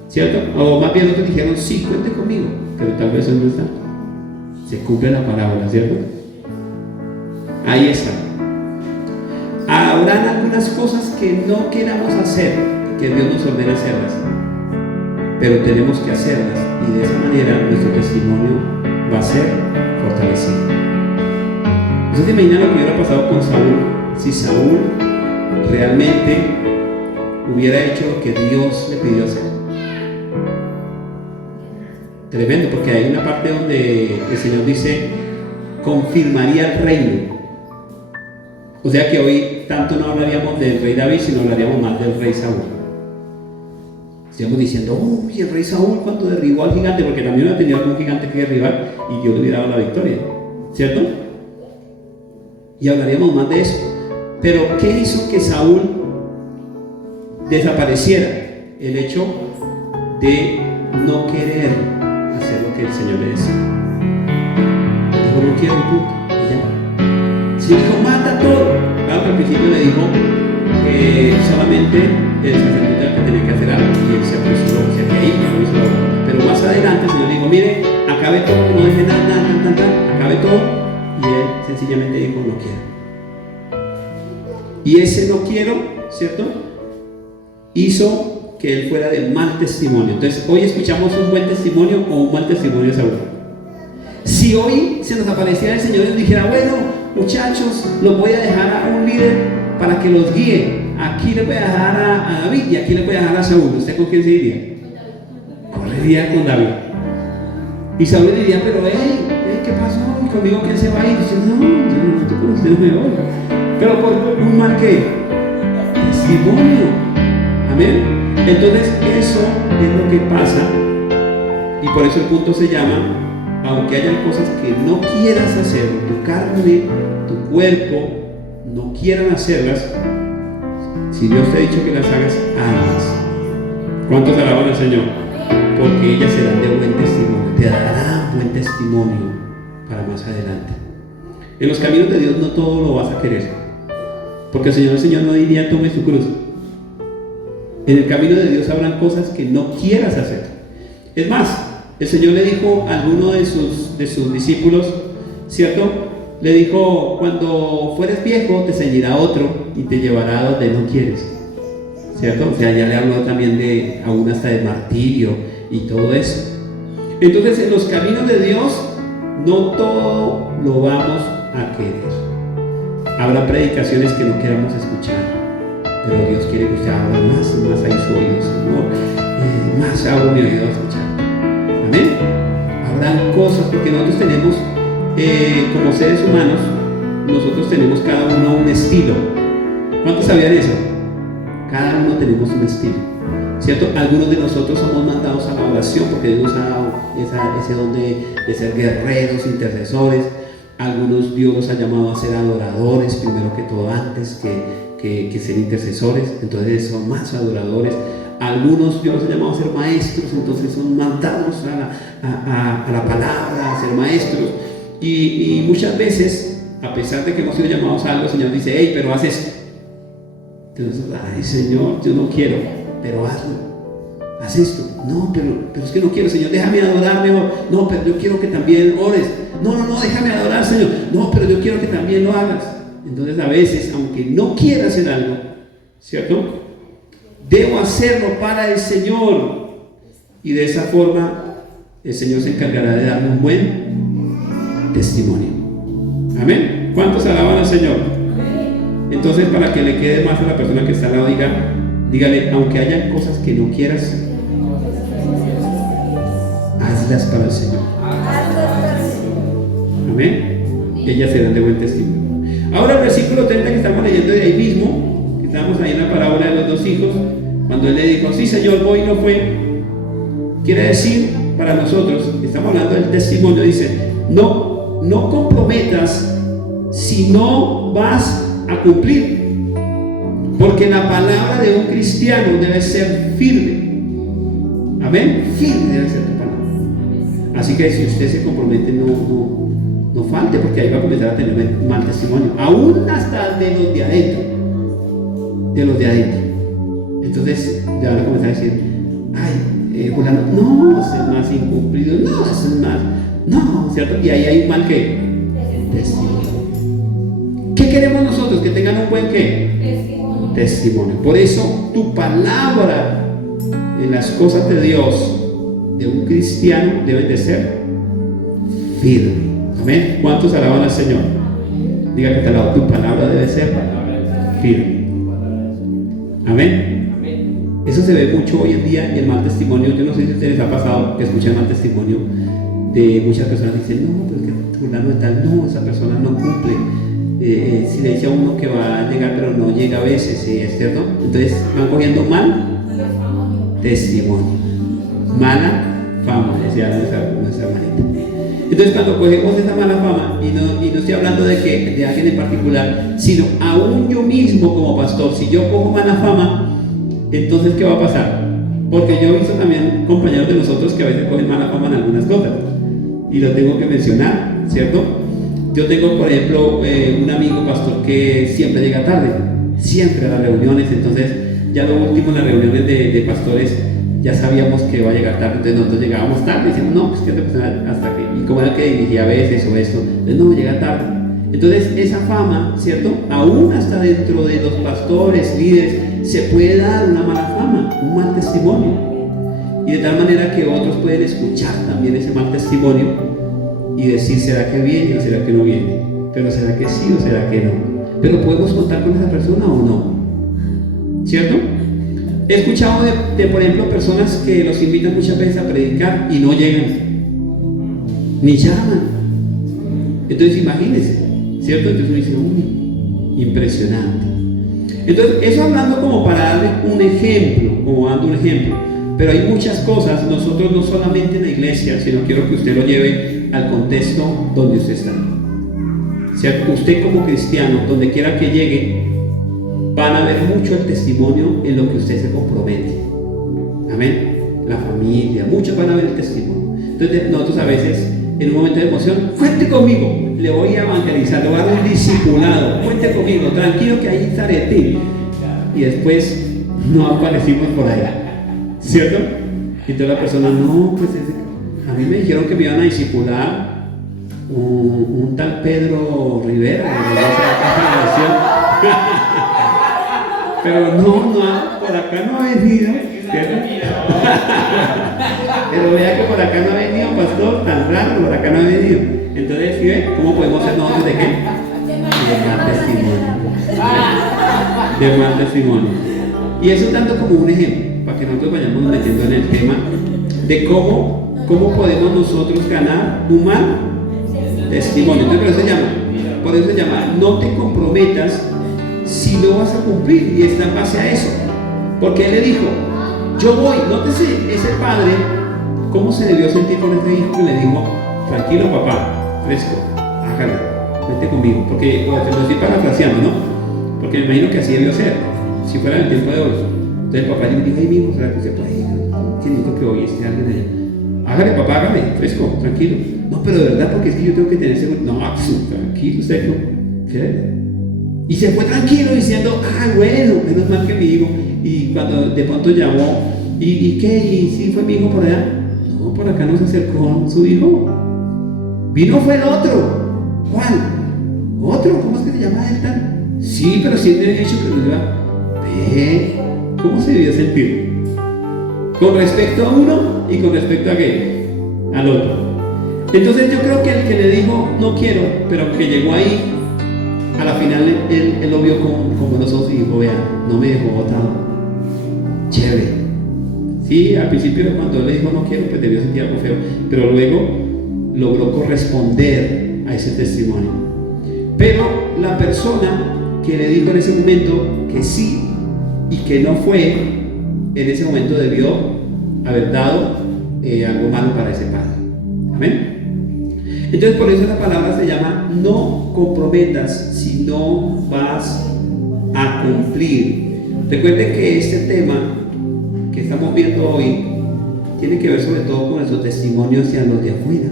¿cierto? O más bien otros dijeron: sí, cuente conmigo, pero tal vez eso no está. Se cumple la parábola, ¿cierto? Ahí está. Habrán algunas cosas que no queramos hacer, que Dios nos ordena hacerlas, pero tenemos que hacerlas, y de esa manera nuestro testimonio va a ser fortalecido. ¿Ustedes se imaginan lo que hubiera pasado con Saúl si Saúl realmente hubiera hecho lo que Dios le pidió hacer? Tremendo, porque hay una parte donde el Señor dice: confirmaría el reino. O sea que hoy tanto no hablaríamos del rey David, sino hablaríamos más del rey Saúl. Estaríamos diciendo: uy, el rey Saúl cuando derribó al gigante, porque también hubiera tenido algún gigante que derribar y Dios le hubiera dado la victoria, ¿cierto? Y hablaríamos más de eso. Pero ¿qué hizo que Saúl desapareciera? El hecho de no querer hacer lo que el Señor le decía. Dijo: no quiero, punto. Y ya. Si dijo: mata todo. Claro que al principio le dijo que solamente el sacerdote era el que tenía que hacer algo, y él se apresuró, o sea que ahí no hizo la voluntad. Pero más adelante el Señor le dijo: mire, acabe todo, no deje nada, acabe todo. Y él sencillamente dijo: no quiero. Y ese no quiero, ¿cierto?, hizo que él fuera de mal testimonio. Entonces hoy escuchamos un buen testimonio o un mal testimonio de Saúl. Si hoy se nos apareciera el Señor y nos dijera: bueno, muchachos, los voy a dejar a un líder para que los guíe, aquí le voy a dejar a David y aquí le voy a dejar a Saúl, ¿usted con quién se iría? Correría con David. Y Saúl diría: pero hey, ¿qué pasó? ¿Y conmigo quién se va a ir? Y dice: no, yo no te usted no me oye. Pero por un mal que testimonio. Amén. Entonces eso es lo que pasa. Y por eso el punto se llama: aunque hayan cosas que no quieras hacer, tu carne, tu cuerpo no quieran hacerlas, si Dios te ha dicho que las hagas, hazlas. ¿Cuántos alaban al Señor? Porque ellas serán de buen testimonio, te darán buen testimonio para más adelante. En los caminos de Dios no todo lo vas a querer, porque el Señor no diría tome su cruz. En el camino de Dios habrán cosas que no quieras hacer. Es más, el Señor le dijo a alguno de sus discípulos, ¿cierto? Le dijo: cuando fueres viejo te ceñirá otro y te llevará a donde no quieres, ¿cierto? O sea, ya le habló también de aún hasta de martirio y todo eso. Entonces, en los caminos de Dios no todo lo vamos a querer. Habrá predicaciones que no queramos escuchar, pero Dios quiere que usted abra más y más ahí su oído, Señor. Más abro mi oído a escuchar. Amén. Habrán cosas, porque nosotros tenemos, como seres humanos, nosotros tenemos cada uno un estilo. ¿Cuántos sabían eso? Cada uno tenemos un estilo, ¿cierto? Algunos de nosotros somos mandados a la oración porque Dios nos ha dado ese don de ser guerreros, intercesores. Algunos Dios los ha llamado a ser adoradores, primero que todo, antes que ser intercesores. Entonces son más adoradores. Algunos Dios los ha llamado a ser maestros, entonces son mandados a la palabra, a ser maestros. Y muchas veces, a pesar de que hemos sido llamados a algo, el Señor dice: hey, pero haz esto. Entonces, ay, Señor, yo no quiero, pero hazlo. Haz esto. No, pero es que no quiero, Señor, déjame adorar mejor. No, pero yo quiero que también ores. No, déjame adorar, Señor. No, pero yo quiero que también lo hagas. Entonces, a veces, aunque no quiera hacer algo, ¿cierto?, debo hacerlo para el Señor. Y de esa forma, el Señor se encargará de darme un buen testimonio. Amén. ¿Cuántos alaban al Señor? Entonces, para que le quede más a la persona que está al lado, dígale: aunque hayan cosas que no quieras, hazlas para el Señor. Amén. Ellas serán de buen testimonio. Ahora el versículo 30 que estamos leyendo de ahí mismo, que estamos ahí en la parábola de los dos hijos, cuando él le dijo: sí, Señor, voy, no fue. Quiere decir, para nosotros, estamos hablando del testimonio, dice: no comprometas si no vas a cumplir, porque la palabra de un cristiano debe ser firme. Amén. Firme debe ser tu palabra. Así que si usted se compromete, no falte, porque ahí va a comenzar a tener mal testimonio, aún hasta de los de adentro. Entonces ya van a comenzar a decir: ay, fulano, no, ese es más incumplido, no, ese es más, no, ¿cierto? Y ahí hay un mal testimonio. ¿Qué queremos nosotros? Que tengan un buen testimonio. Por eso tu palabra en las cosas de Dios, de un cristiano, debe de ser firme. Amén. ¿Cuántos alaban al Señor? Diga que está al lado: tu palabra debe ser firme. Amén. Eso se ve mucho hoy en día, el mal testimonio. Yo no sé si a ustedes les ha pasado que escuchan mal testimonio de muchas personas que dicen: no, pero es que fulano de tal, no, esa persona no cumple. Si le dice a uno que va a llegar, pero no llega a veces, ¿sí? ¿Es cierto? Entonces van cogiendo mal testimonio, mala fama, decía nuestra hermanita. Entonces, cuando cogemos esa mala fama, y no estoy hablando de alguien en particular, sino aún yo mismo como pastor, si yo cojo mala fama, entonces ¿qué va a pasar? Porque yo he visto también compañeros de nosotros que a veces cogen mala fama en algunas cosas, y lo tengo que mencionar, ¿cierto? Yo tengo, por ejemplo, un amigo pastor que siempre llega tarde, siempre a las reuniones. Entonces ya lo último en las reuniones de pastores, ya sabíamos que iba a llegar tarde, entonces nosotros llegábamos tarde y decíamos: no, pues que esta persona hasta que, y como era que dirigía a veces o esto, entonces no, llega tarde. Entonces esa fama, ¿cierto?, aún hasta dentro de los pastores, líderes, se puede dar una mala fama, un mal testimonio, y de tal manera que otros pueden escuchar también ese mal testimonio y decir: ¿será que viene o será que no viene? ¿Pero será que sí o será que no? ¿Pero podemos contar con esa persona o no? ¿Cierto? He escuchado por ejemplo, personas que los invitan muchas veces a predicar y no llegan, ni llaman. Entonces imagínense, ¿cierto? Entonces uno dice, uy, impresionante. Entonces, eso hablando como para darle un ejemplo, como dando un ejemplo. Pero hay muchas cosas, nosotros no solamente en la iglesia, sino quiero que usted lo lleve al contexto donde usted está. ¿Cierto? Usted como cristiano, donde quiera que llegue, van a ver mucho el testimonio en lo que usted se compromete. Amén. La familia, muchos van a ver el testimonio. Entonces nosotros a veces, en un momento de emoción, cuente conmigo, le voy a evangelizar, le voy a dar un discipulado, cuente conmigo, tranquilo que ahí estaré. Y después no aparecimos por ahí, ¿cierto? Y toda la persona, no, pues a mí me dijeron que me iban a discipular un tal Pedro Rivera, pero no, por acá no ha venido, ¿cierto? Pero vea que por acá no ha venido, pastor, tan raro, por acá no ha venido. Entonces, ¿sí ve? ¿Cómo podemos ser nosotros de qué? De mal testimonio. De mal testimonio. Y eso tanto como un ejemplo, para que nosotros vayamos metiendo en el tema de cómo podemos nosotros ganar un mal testimonio. Entonces, por eso se llama, no te comprometas si no vas a cumplir, y está en base a eso. Porque él le dijo, yo voy. Nótese ese padre, cómo se debió sentir con ese hijo que le dijo, tranquilo papá, fresco, hágalo, vente conmigo. Porque lo estoy parafraseando, ¿no? Porque me imagino que así debió ser, si fuera en el tiempo de hoy. Entonces el papá le dijo, ay mi hijo, ¿será que usted puede ir? Siento que hoy esté alguien allá. Hágale papá, hágale, fresco, tranquilo. No, pero de verdad, porque es que yo tengo que tener seguridad. No, tranquilo, usted no. ¿Qué? Y se fue tranquilo diciendo, bueno, menos mal que mi hijo. Y cuando de pronto llamó, ¿y qué? ¿Y si fue mi hijo por allá? No, por acá no se acercó su hijo. Vino fue el otro. ¿Cuál? ¿Otro? ¿Cómo es que se llama él tal? Sí, pero si él le había dicho que nos iba. ¿Cómo se debió sentir? Con respecto a uno y con respecto a qué? Al otro. Entonces yo creo que el que le dijo, no quiero, pero que llegó ahí, a la final él lo vio con buenos ojos y dijo, vea, no me dejó botado. Chévere. Sí, al principio cuando él le dijo no quiero, pues debió sentir algo feo, pero luego logró corresponder a ese testimonio. Pero la persona que le dijo en ese momento que sí y que no fue, en ese momento debió haber dado algo malo para ese padre. Amén. Entonces por eso la palabra se llama no comprometas si no vas a cumplir. Recuerden que este tema que estamos viendo hoy tiene que ver sobre todo con nuestro testimonio hacia los de afuera.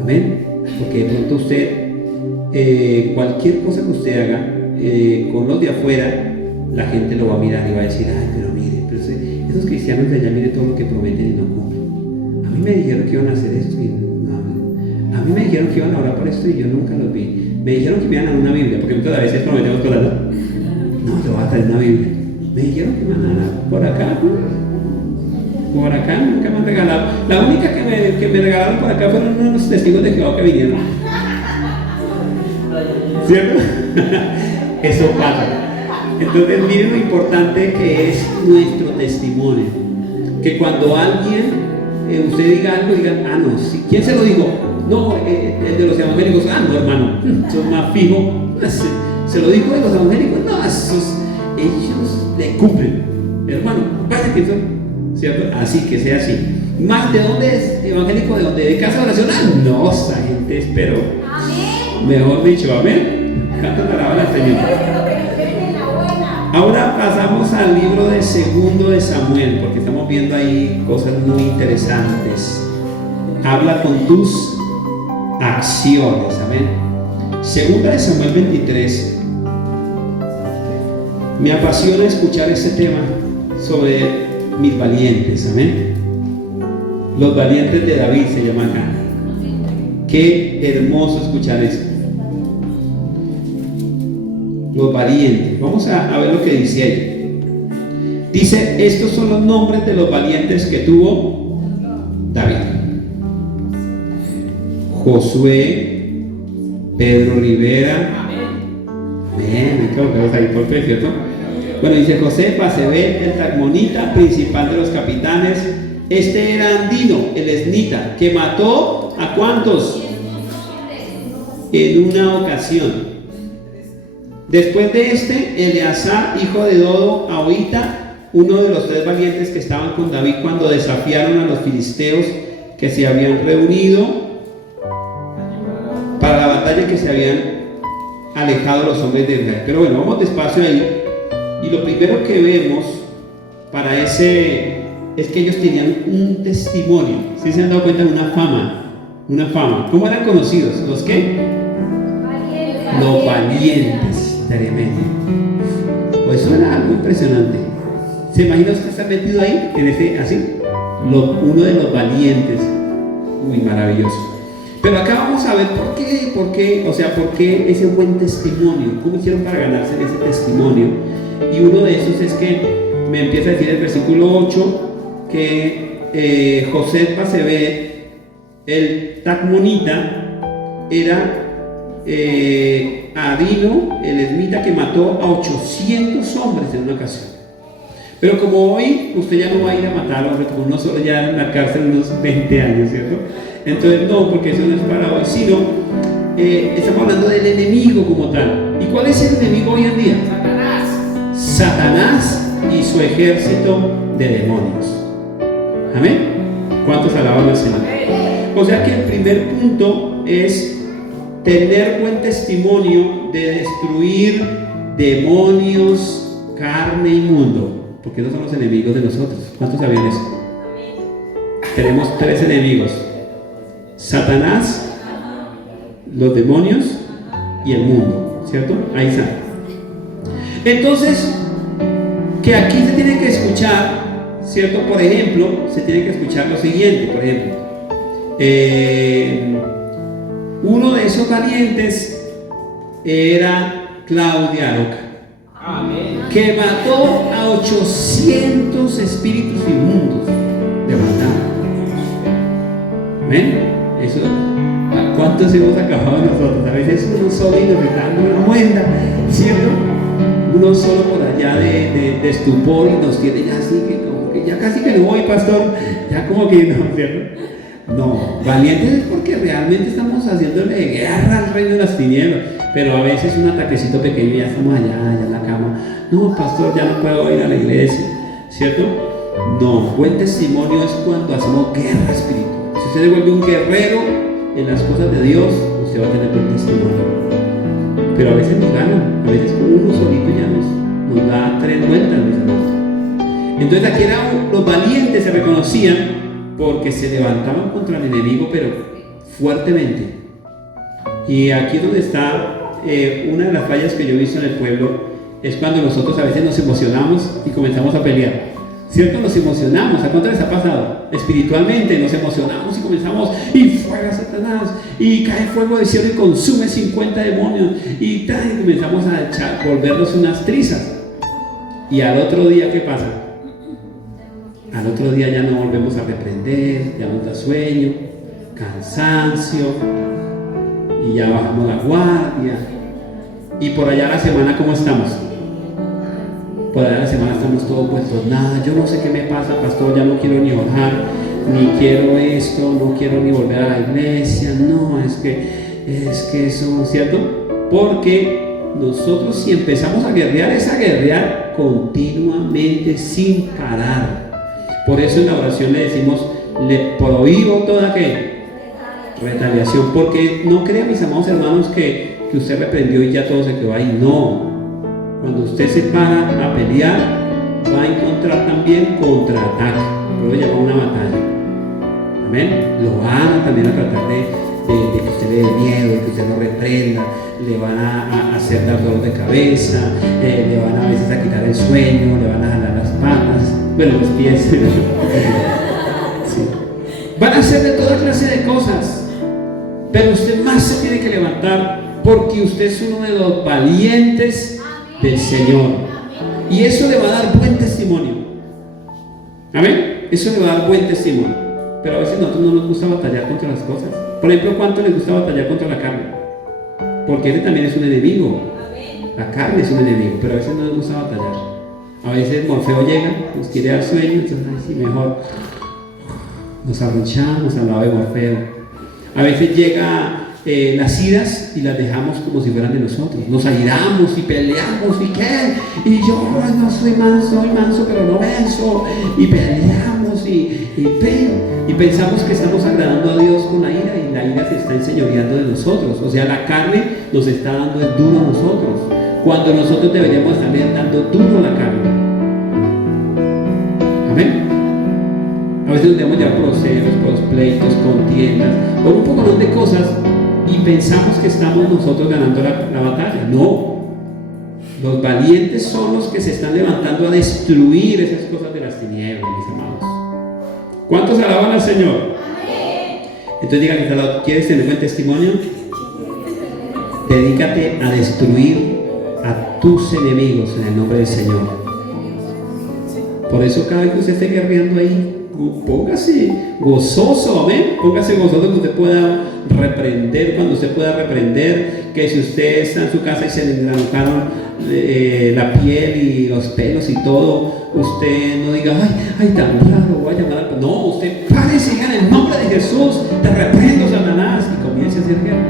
Amén. Porque de pronto usted, cualquier cosa que usted haga con los de afuera, la gente lo va a mirar y va a decir, ay, pero mire, pero esos cristianos de allá, mire todo lo que prometen y no cumplen. A mí me dijeron que iban a hacer esto y a mí me dijeron que iban a orar por esto y yo nunca los vi. Me dijeron que me iban a dar una Biblia, porque muchas veces prometemos cosas. No, te voy a traer una Biblia. Me dijeron que me iban a dar por acá. Por acá nunca me han regalado. La única que me regalaron por acá fueron unos testigos de Jehová que vinieron. ¿Cierto? Eso pasa. Entonces miren lo importante que es nuestro testimonio. Que cuando alguien, usted diga algo, digan, no, ¿sí? ¿Quién se lo dijo? No, el de los evangélicos. No, hermano, eso es más fijo. Se lo dijo de los evangélicos. No, ellos le cumplen. Hermano, vaya que son, ¿cierto? Así que sea así. ¿Más de dónde es evangélico? ¿De dónde? ¿De casa oracional? No, esa gente espero. Amén. Mejor dicho, amén. Canta la alabanza al Señor. Ahora pasamos al libro de 2 de Samuel, porque estamos viendo ahí cosas muy interesantes. Habla con tus acciones, amén. 2 de Samuel 23. Me apasiona escuchar este tema sobre mis valientes, amén. Los valientes de David se llaman acá. Qué hermoso escuchar esto. Los valientes. Vamos a ver lo que dice ahí. Dice, estos son los nombres de los valientes que tuvo David: Josué, Pedro Rivera. Amén. Claro, ahí por fe, ¿cierto? Bueno, dice José Basebet, el Tacmonita, principal de los capitanes. Este era Andino, el esnita, que mató ¿a cuántos? en una ocasión. Después de este, Eleazar, hijo de Dodo, Ahohita, uno de los 3 valientes que estaban con David cuando desafiaron a los filisteos que se habían reunido para la batalla, que se habían alejado los hombres de Israel. Pero bueno, vamos despacio ahí. Y lo primero que vemos para ese es que ellos tenían un testimonio. ¿Sí se han dado cuenta? Una fama. ¿Cómo eran conocidos? ¿Los qué? Los valientes. Tremendo. Pues eso era algo impresionante. ¿Se imagina usted estar metido ahí? En ese, así. Uno de los valientes. Muy maravilloso. Pero acá vamos a ver por qué ese buen testimonio. ¿Cómo hicieron para ganarse ese testimonio? Y uno de esos es que me empieza a decir el versículo 8 que José Basebet, el Tacmonita, era Adino, el esmita, que mató a 800 hombres en una ocasión. Pero como hoy usted ya no va a ir a matar a hombres, como uno solo ya en la cárcel unos 20 años, ¿cierto? Entonces no, porque eso no es para hoy, sino estamos hablando del enemigo como tal. ¿Y cuál es el enemigo hoy en día? Satanás y su ejército de demonios. Amén. ¿Cuántos alaban al Señor? O sea que el primer punto es tener buen testimonio de destruir demonios, carne y mundo, porque no son los enemigos de nosotros. ¿Cuántos sabían eso? Tenemos 3 enemigos: Satanás, los demonios y el mundo, ¿cierto? Ahí está. Entonces, que aquí se tiene que escuchar, ¿cierto? Por ejemplo, se tiene que escuchar lo siguiente. Por ejemplo, uno de esos valientes era Claudia Aroca, que mató a 800 espíritus inmundos de maldad. ¿Ven? Eso, ¿a cuántos hemos acabado nosotros? A veces uno solo y nos dando una muenda, ¿cierto? Uno solo por allá de estupor y nos tiene ya así que como que ya casi que no voy, pastor, ya como que no, ¿cierto? No, valientes es porque realmente estamos haciéndole guerra al reino de las tinieblas, pero a veces un ataquecito pequeño y ya estamos allá en la cama. No, pastor, ya no puedo ir a la iglesia, ¿cierto? No, buen testimonio es cuando hacemos guerra espiritual. Si usted se vuelve un guerrero en las cosas de Dios, usted va a tener buen testimonio. Pero a veces nos ganan, a veces con uno solito ya nos da 3 vueltas, mis hermanos. Entonces aquí los valientes se reconocían porque se levantaban contra el enemigo, pero fuertemente. Y aquí es donde está una de las fallas que yo he visto en el pueblo, es cuando nosotros a veces nos emocionamos y comenzamos a pelear. ¿Cierto? Nos emocionamos. ¿A cuánto les ha pasado? Espiritualmente nos emocionamos y comenzamos, y fuera Satanás, y cae fuego del cielo y consume 50 demonios, y comenzamos a volvernos unas trizas. Y al otro día, ¿qué pasa? Al otro día ya no volvemos a reprender, ya nos da sueño, cansancio, y ya bajamos la guardia. Y por allá la semana, ¿cómo estamos? Por allá la semana estamos todos puestos, nada, yo no sé qué me pasa, pastor, ya no quiero ni orar, ni quiero esto, no quiero ni volver a la iglesia, no, es que eso, ¿cierto? Porque nosotros, si empezamos a guerrear, es a guerrear continuamente, sin parar. Por eso en la oración le decimos, le prohíbo toda retaliación, porque no crean, mis amados hermanos, que usted reprendió y ya todo se quedó ahí. No, cuando usted se para a pelear, va a encontrar también contraataque. Lo llama una batalla. Amén. Lo van a también a tratar de que usted le dé miedo, de que usted lo reprenda, le van a hacer dar dolor de cabeza, le van a veces a quitar el sueño, le van a jalar las patas, bueno, los pies. Sí. Van a hacer de toda clase de cosas, pero usted más se tiene que levantar, porque usted es uno de los valientes del Señor, y eso le va a dar buen testimonio. Amén. Eso le va a dar buen testimonio. Pero a veces a nosotros no nos gusta batallar contra las cosas. Por ejemplo, ¿cuánto les gusta batallar contra la carne? Porque ese también es un enemigo. La carne es un enemigo, pero a veces no nos gusta batallar. A veces Morfeo llega, nos quiere dar sueño, entonces sí, mejor nos arrunchamos al lado de Morfeo. A veces llega las iras y las dejamos como si fueran de nosotros. Nos airamos y peleamos y qué, y yo no soy manso pero no venzo, y peleamos y pensamos que estamos agradando a Dios con la ira, y la ira se está enseñoreando de nosotros. O sea, la carne nos está dando el duro a nosotros, cuando nosotros deberíamos estar dando duro a la carne. Amén. A veces nos damos ya procesos, pleitos, contiendas, por un poco de cosas, y pensamos que estamos nosotros ganando la batalla. No, los valientes son los que se están levantando a destruir esas cosas de las tinieblas, mis amados. ¿Cuántos alaban al Señor? Amén. Entonces díganle al lado, ¿quieres tener buen testimonio? Dedícate a destruir a tus enemigos en el nombre del Señor. Por eso cada vez que usted esté guerreando ahí, póngase gozoso, amén. Póngase gozoso que usted pueda reprender, cuando usted pueda reprender, que si usted está en su casa y se le engranaron la piel y los pelos y todo, usted no diga, ay, tan raro, voy a llamar al... No, usted párese y diga en el nombre de Jesús, te reprendo, Satanás, y comience a hacer guerra.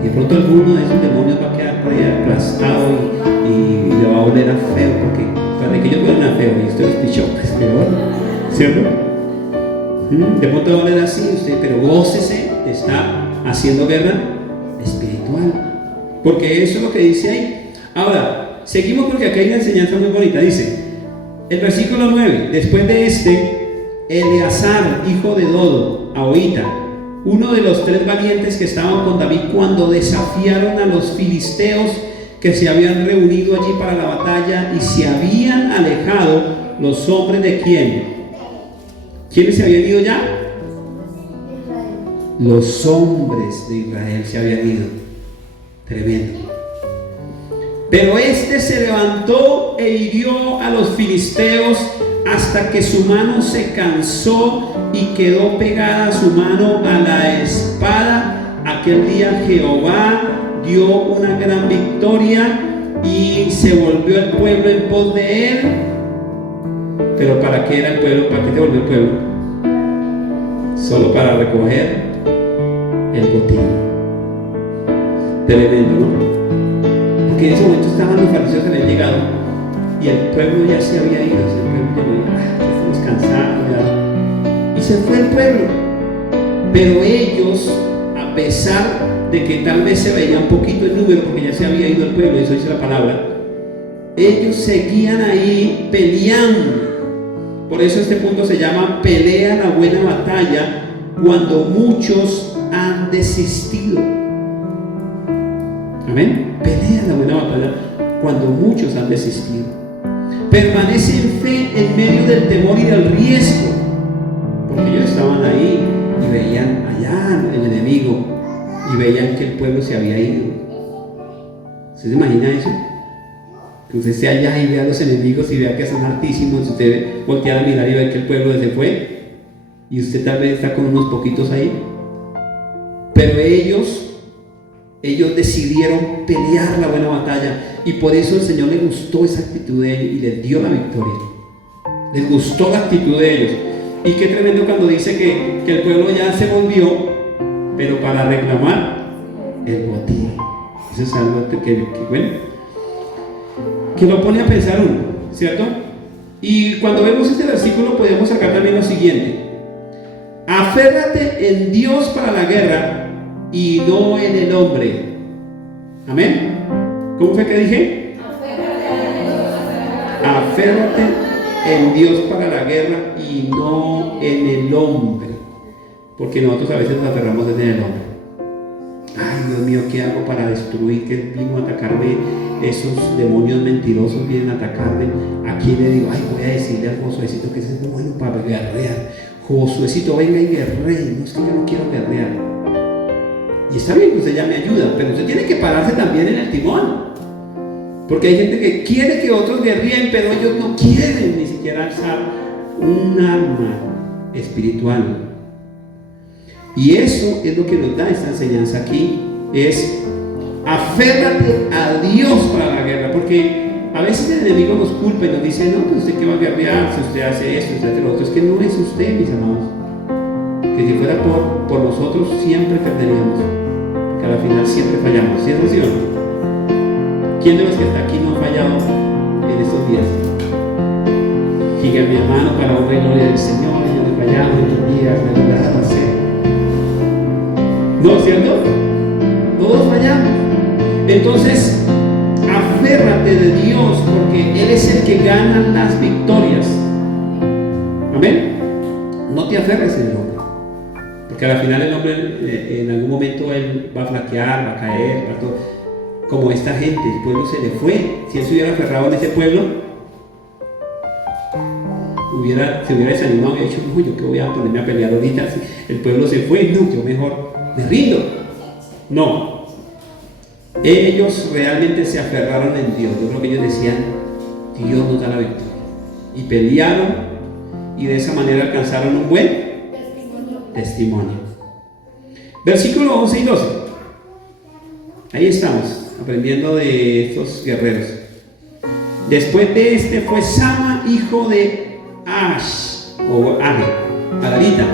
Y de pronto alguno de esos demonios va a quedar por ahí aplastado y le va a oler a feo, porque para que ellos huelen a feo y usted los pichó, pues peor, ¿cierto? De pronto va a oler así usted, pero gócese, está haciendo guerra espiritual, porque eso es lo que dice ahí. Ahora, seguimos porque acá hay una enseñanza muy bonita. Dice, el versículo 9, después de Eleazar, hijo de Dodo, Ahoita, uno de los 3 valientes que estaban con David cuando desafiaron a los filisteos que se habían reunido allí para la batalla y se habían alejado los hombres de ¿quién? ¿Quiénes se habían ido ya? Los hombres de Israel se habían ido. Tremendo. Pero este se levantó e hirió a los filisteos hasta que su mano se cansó y quedó pegada su mano a la espada. Aquel día Jehová dio una gran victoria y se volvió el pueblo en pos de él. Pero ¿para qué era el pueblo? ¿Para qué se volvió el pueblo? Solo para recoger el botín. Tremendo, ¿no? Porque en ese momento estaban los fariseos que habían llegado y el pueblo ya se había ido. El pueblo ya estamos cansados ya. Y se fue el pueblo. Pero ellos, a pesar de que tal vez se veía un poquito el número, porque ya se había ido el pueblo, eso dice la palabra, ellos seguían ahí peleando. Por eso este punto se llama pelea la buena batalla, cuando muchos han desistido. Amén. Pelea la buena batalla cuando muchos han desistido. Permanece en fe en medio del temor y del riesgo, porque ellos estaban ahí y veían allá el enemigo y veían que el pueblo se había ido. ¿Usted se imagina eso? Que usted esté allá y vea a los enemigos y vea que son altísimos, usted voltea a mirar y ve que el pueblo se fue y usted tal vez está con unos poquitos ahí. Pero ellos decidieron pelear la buena batalla, y por eso el Señor les gustó esa actitud de ellos y les dio la victoria. Les gustó la actitud de ellos. Y qué tremendo cuando dice que el pueblo ya se volvió, pero para reclamar el botín. Eso es algo que lo pone a pensar uno, ¿cierto? Y cuando vemos este versículo podemos sacar también lo siguiente: aférrate en Dios para la guerra y no en el hombre. Amén. ¿Cómo fue que dije? Aférrate en Dios para la guerra y no en el hombre, porque nosotros a veces nos aferramos en el hombre. Ay, Dios mío, ¿qué hago para destruir? Que vino a atacarme, esos demonios mentirosos vienen a atacarme. ¿A quién le digo? Ay, voy a decirle al Josuecito que ese es bueno para guerrear. Josuecito, venga y guerree. No, es que yo no quiero guerrear. Y está bien que usted ya me ayuda, pero usted tiene que pararse también en el timón. Porque hay gente que quiere que otros guerreen, pero ellos no quieren ni siquiera alzar un arma espiritual. Y eso es lo que nos da esta enseñanza aquí: es aférrate a Dios para la guerra. Porque a veces el enemigo nos culpa y nos dice: no, pues usted que va a guerrear, si usted hace esto, usted hace lo otro. Es que no es usted, mis amados. Que porque si fuera por nosotros siempre perderíamos, que al final siempre fallamos. ¿Sí es así o no? ¿Quién de los que está aquí no ha fallado en estos días? Diga mi hermano, para honrar y gloria del Señor, yo no he fallado en estos días, me he logrado hacer. ¿No, cierto? Todos fallamos. Entonces, aférrate de Dios, porque Él es el que gana las victorias. Amén. No te aferres en el hombre, porque al final el hombre en algún momento él va a flaquear, va a caer, va a todo. Como esta gente, el pueblo se le fue. Si él se hubiera aferrado en ese pueblo, se hubiera desanimado y hubiera dicho, no, yo que voy a ponerme a pelear ahorita, si el pueblo se fue, no, yo mejor me rindo. No, ellos realmente se aferraron en Dios. Yo creo que ellos decían, Dios nos da la victoria, y pelearon, y de esa manera alcanzaron un buen testimonio. Versículo 11 y 12. Ahí estamos, aprendiendo de estos guerreros. Después de este fue Sama, hijo de Ash, o Age, Agarita.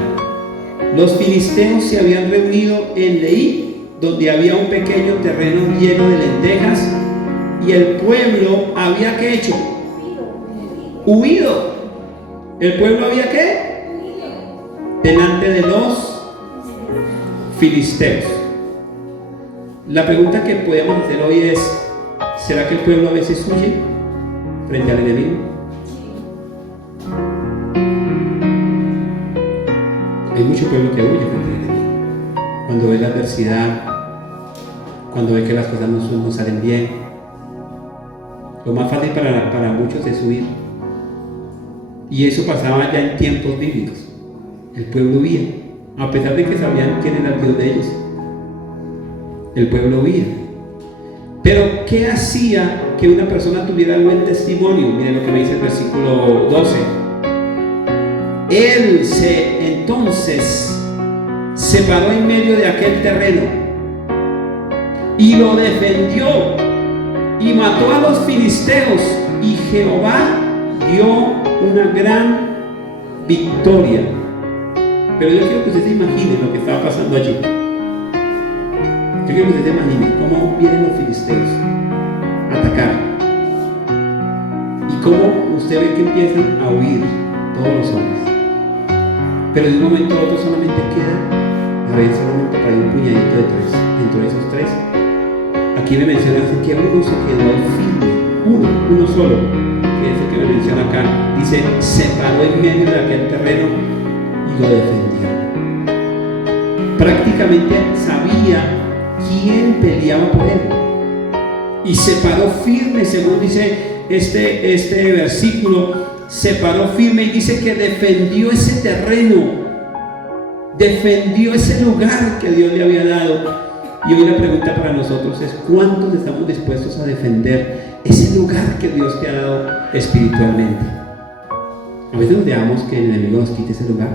Los filisteos se habían reunido en Leí, donde había un pequeño terreno lleno de lentejas, y el pueblo había ¿qué hecho? Huido. ¿El pueblo había qué? Delante de los filisteos. La pregunta que podemos hacer hoy es: ¿será que el pueblo a veces huye frente al enemigo? Hay mucho pueblo que huye frente al enemigo cuando ve la adversidad, cuando ve que las cosas no salen bien. Lo más fácil para muchos es huir. Y eso pasaba ya en tiempos bíblicos. El pueblo huía, a pesar de que sabían quién era el Dios de ellos. El pueblo huía. Pero ¿qué hacía que una persona tuviera buen testimonio? Miren lo que me dice el versículo 12. Él entonces se paró en medio de aquel terreno y lo defendió y mató a los filisteos, y Jehová dio una gran victoria. Pero yo quiero que usted se imagine lo que estaba pasando allí. Yo quiero que usted se imagine cómo vienen los filisteos a atacar, y cómo usted ve que empiezan a huir todos los hombres. Pero de un momento a otro solamente queda, a ver, solamente para un puñadito de tres. Dentro de esos tres, aquí me menciona que uno se quedó al firme, uno solo, que es el que me menciona acá. Dice, se paró en medio de aquel terreno y lo defendió. Prácticamente sabía quién peleaba por él, y se paró firme, según dice este versículo. Se paró firme y dice que defendió ese terreno, defendió ese lugar que Dios le había dado. Y hoy la pregunta para nosotros es: ¿cuántos estamos dispuestos a defender ese lugar que Dios te ha dado espiritualmente? A veces nos dejamos que el enemigo nos quite ese lugar,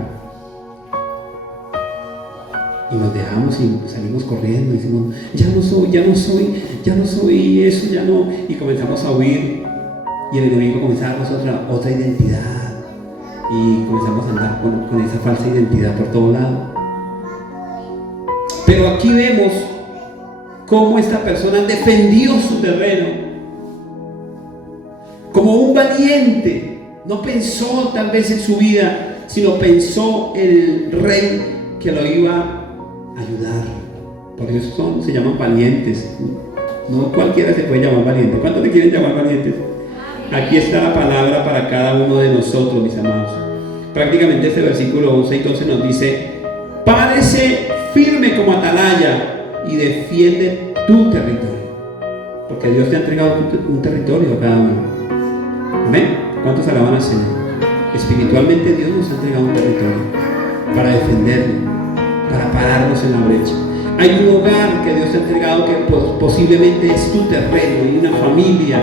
y nos dejamos y salimos corriendo y decimos, ya no soy eso, ya no, y comenzamos a huir, y el enemigo comienza a darnos otra identidad, y comenzamos a andar con esa falsa identidad por todo lado. Pero aquí vemos cómo esta persona defendió su terreno como un valiente. No pensó tal vez en su vida, sino pensó en el rey que lo iba a ayudar. Por eso se llaman valientes. No cualquiera se puede llamar valiente. ¿Cuántos te quieren llamar valientes? Aquí está la palabra para cada uno de nosotros, mis amados. Prácticamente este versículo 11 y 12 nos dice: párese firme como atalaya y defiende tu territorio, porque Dios te ha entregado un territorio a cada uno. Amén. ¿Cuántos alaban al Señor? Espiritualmente Dios nos ha entregado un territorio para defenderlo, para pararnos en la brecha. Hay un hogar que Dios te ha entregado que posiblemente es tu terreno, y una familia.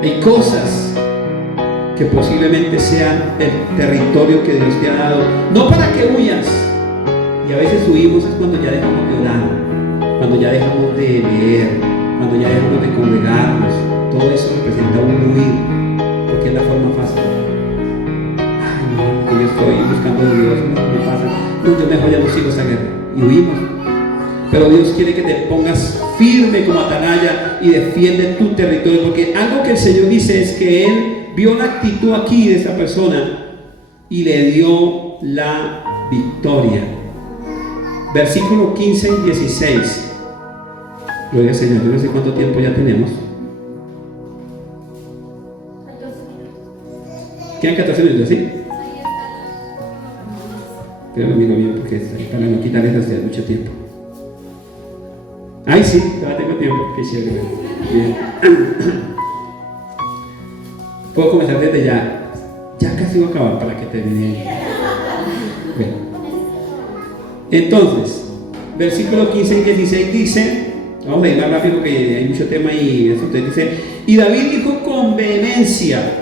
Hay cosas que posiblemente sean el territorio que Dios te ha dado, no para que huyas. Y a veces huimos es cuando ya dejamos de orar, cuando ya dejamos de leer, cuando ya dejamos de congregarnos. Todo eso representa un huir, porque es la forma fácil. Ay, no, que yo estoy buscando a Dios, no me pasa. apoyamos hijos a guerra y huimos. Pero Dios quiere que te pongas firme como atalaya y defiende tu territorio, porque algo que el Señor dice es que Él vio la actitud aquí de esta persona y le dio la victoria. Versículo 15 y 16. Gloria al Señor. Yo no sé cuánto tiempo ya tenemos. Quedan 14 minutos, ¿sí? Pero me miro bien porque para no quitar eso hace mucho tiempo. Ay, sí, todavía tengo tiempo. Qué chévere. Bien. Puedo comenzar desde ya. Ya casi voy a acabar para que termine. Bueno. Entonces, versículo 15 y 16 dice, vamos a ir más rápido porque hay mucho tema y eso. Entonces dice, y David dijo con vehemencia.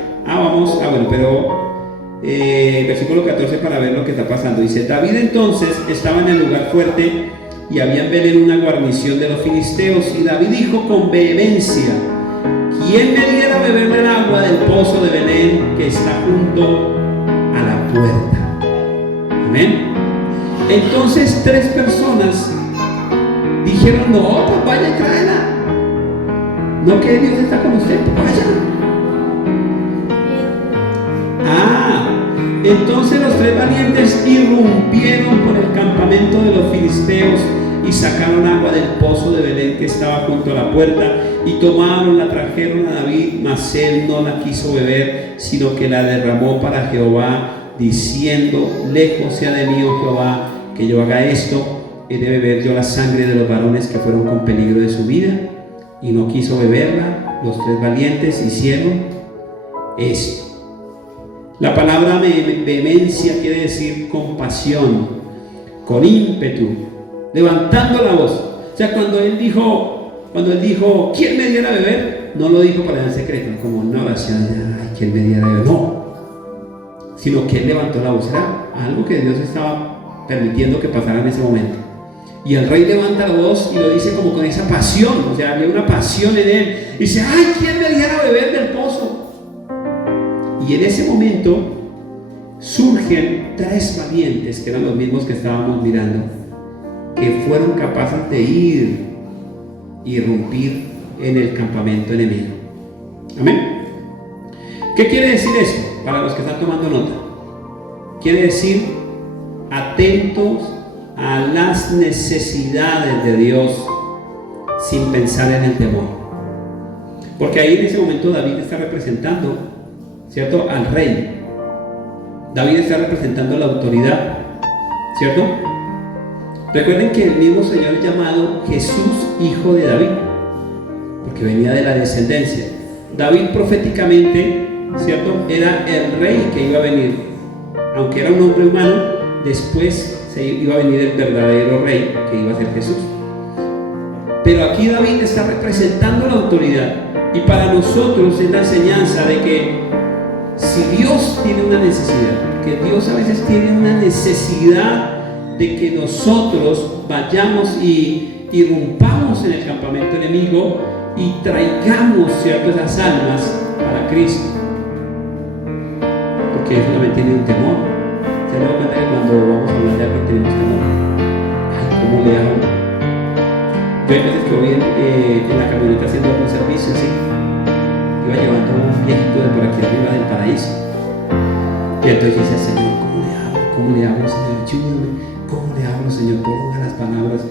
Versículo 14 para ver lo que está pasando. Dice, David entonces estaba en el lugar fuerte y había en Belén una guarnición de los filisteos. Y David dijo con vehemencia, ¿quién me diera a beber del agua del pozo de Belén que está junto a la puerta? Amén. Entonces 3 personas dijeron, no, pues vaya y tráela. No, que Dios está con usted, pues vaya. Entonces los 3 valientes irrumpieron por el campamento de los filisteos y sacaron agua del pozo de Belén que estaba junto a la puerta y tomaron, la trajeron a David, mas él no la quiso beber, sino que la derramó para Jehová, diciendo, lejos sea de mí, oh Jehová, que yo haga esto, he de beber yo la sangre de los varones que fueron con peligro de su vida. Y no quiso beberla. Los 3 valientes hicieron esto. La palabra vehemencia quiere decir con pasión, con ímpetu, levantando la voz. O sea, cuando él dijo, ¿quién me diera a beber? No lo dijo para el secreto, como una oración, ay, ¿quién me diera a beber? No, sino que él levantó la voz. Era algo que Dios estaba permitiendo que pasara en ese momento. Y el rey levanta la voz y lo dice como con esa pasión, o sea, había una pasión en él. Y dice, ay, ¿quién me diera a beber del pozo? Y en ese momento surgen 3 valientes, que eran los mismos que estábamos mirando, que fueron capaces de irrumpir en el campamento enemigo. Amén. ¿Qué quiere decir esto? Para los que están tomando nota, quiere decir atentos a las necesidades de Dios sin pensar en el temor. Porque ahí en ese momento David está representando, ¿cierto?, al rey. David está representando la autoridad, ¿cierto? Recuerden que el mismo Señor es llamado Jesús, hijo de David, porque venía de la descendencia. David proféticamente, ¿cierto?, era el rey que iba a venir. Aunque era un hombre humano, después se iba a venir el verdadero rey, que iba a ser Jesús. Pero aquí David está representando la autoridad. Y para nosotros es la enseñanza de que si Dios tiene una necesidad, que Dios a veces tiene una necesidad de que nosotros vayamos y irrumpamos en el campamento enemigo y traigamos, ¿cierto?, esas almas para Cristo. Porque eso también tiene un temor. Se da cuenta que cuando vamos a hablar de algo tenemos temor. Ay, ¿cómo le hago? Yo hay veces que voy en la camioneta haciendo algún servicio así, iba llevando un viejito de por aquí arriba del paraíso, y entonces dice, Señor, ¿cómo le hablo, Señor? Ayúdame, ¿cómo le hablo, Señor? Ponga las palabras,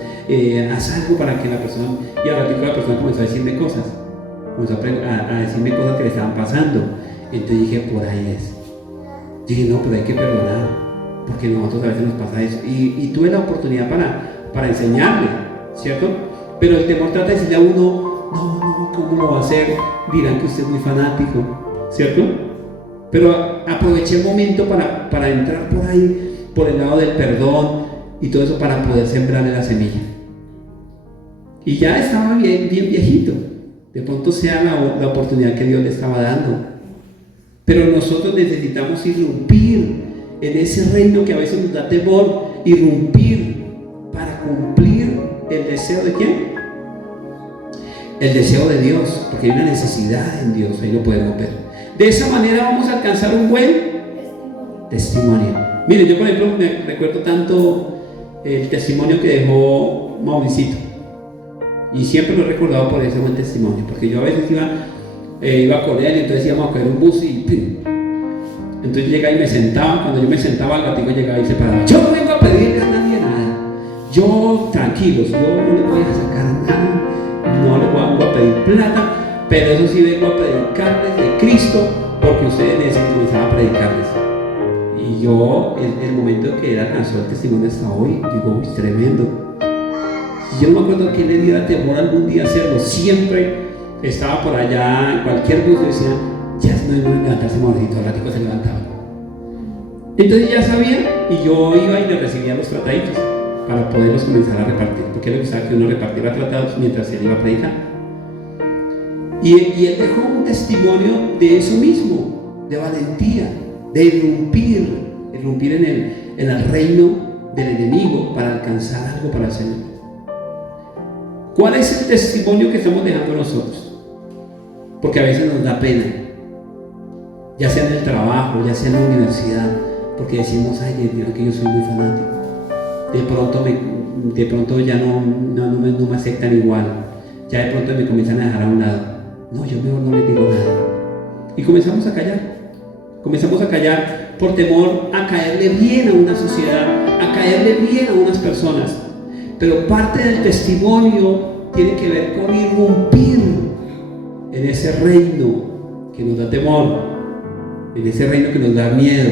haz algo para que la persona, y al ratito la persona comenzó a decirme cosas, comenzó a decirme cosas que le estaban pasando. Entonces dije, por ahí es. Dije, no, pero hay que perdonar, porque nosotros a veces nos pasa eso, y tuve la oportunidad para enseñarle, ¿cierto? Pero el temor trata de decirle a uno, no, ¿cómo lo va a hacer? Dirán que usted es muy fanático, ¿cierto? Pero aproveché el momento para entrar por ahí, por el lado del perdón y todo eso, para poder sembrarle la semilla. Y ya estaba bien viejito. De pronto sea la oportunidad que Dios le estaba dando. Pero nosotros necesitamos irrumpir en ese reino que a veces nos da temor, irrumpir para cumplir el deseo de ¿quién? El deseo de Dios, porque hay una necesidad en Dios, ahí lo podemos ver. De esa manera vamos a alcanzar un buen testimonio. Miren, yo por ejemplo me recuerdo tanto el testimonio que dejó Mauricito. Y siempre lo he recordado por ese buen testimonio, porque yo a veces iba con él, y entonces íbamos a coger un bus y ¡pum! Entonces llegaba y me sentaba. Cuando yo me sentaba, el gatico llegaba y se paraba. Yo no vengo a pedirle a nadie nada. Yo, tranquilos, yo no le voy a sacar nada, no le vengo a pedir plata, pero eso sí vengo a predicarles de Cristo, porque ustedes necesitan comenzar a predicarles. Y yo, el momento que él alcanzó el testimonio hasta hoy, digo, uy, tremendo. Yo no me acuerdo que le diera temor algún día hacerlo. Siempre estaba por allá, en cualquier bus, y decía, ya no hay que levantarse, Mauricito, el ratico se levantaba. Entonces ya sabía, y yo iba y le recibía los trataditos para poderlos comenzar a repartir, porque le gustaba que uno repartiera tratados mientras él iba a predicar. Y él dejó un testimonio de eso mismo, de valentía, de irrumpir en el reino del enemigo para alcanzar algo para el Señor. ¿Cuál es el testimonio que estamos dejando nosotros? Porque a veces nos da pena, ya sea en el trabajo, ya sea en la universidad, porque decimos, ay, Dios, que yo soy muy fanático. De pronto ya no me aceptan igual, ya de pronto me comienzan a dejar a un lado. No, yo mejor no les digo nada. Y comenzamos a callar por temor a caerle bien a una sociedad, a caerle bien a unas personas. Pero parte del testimonio tiene que ver con irrumpir en ese reino que nos da temor, en ese reino que nos da miedo,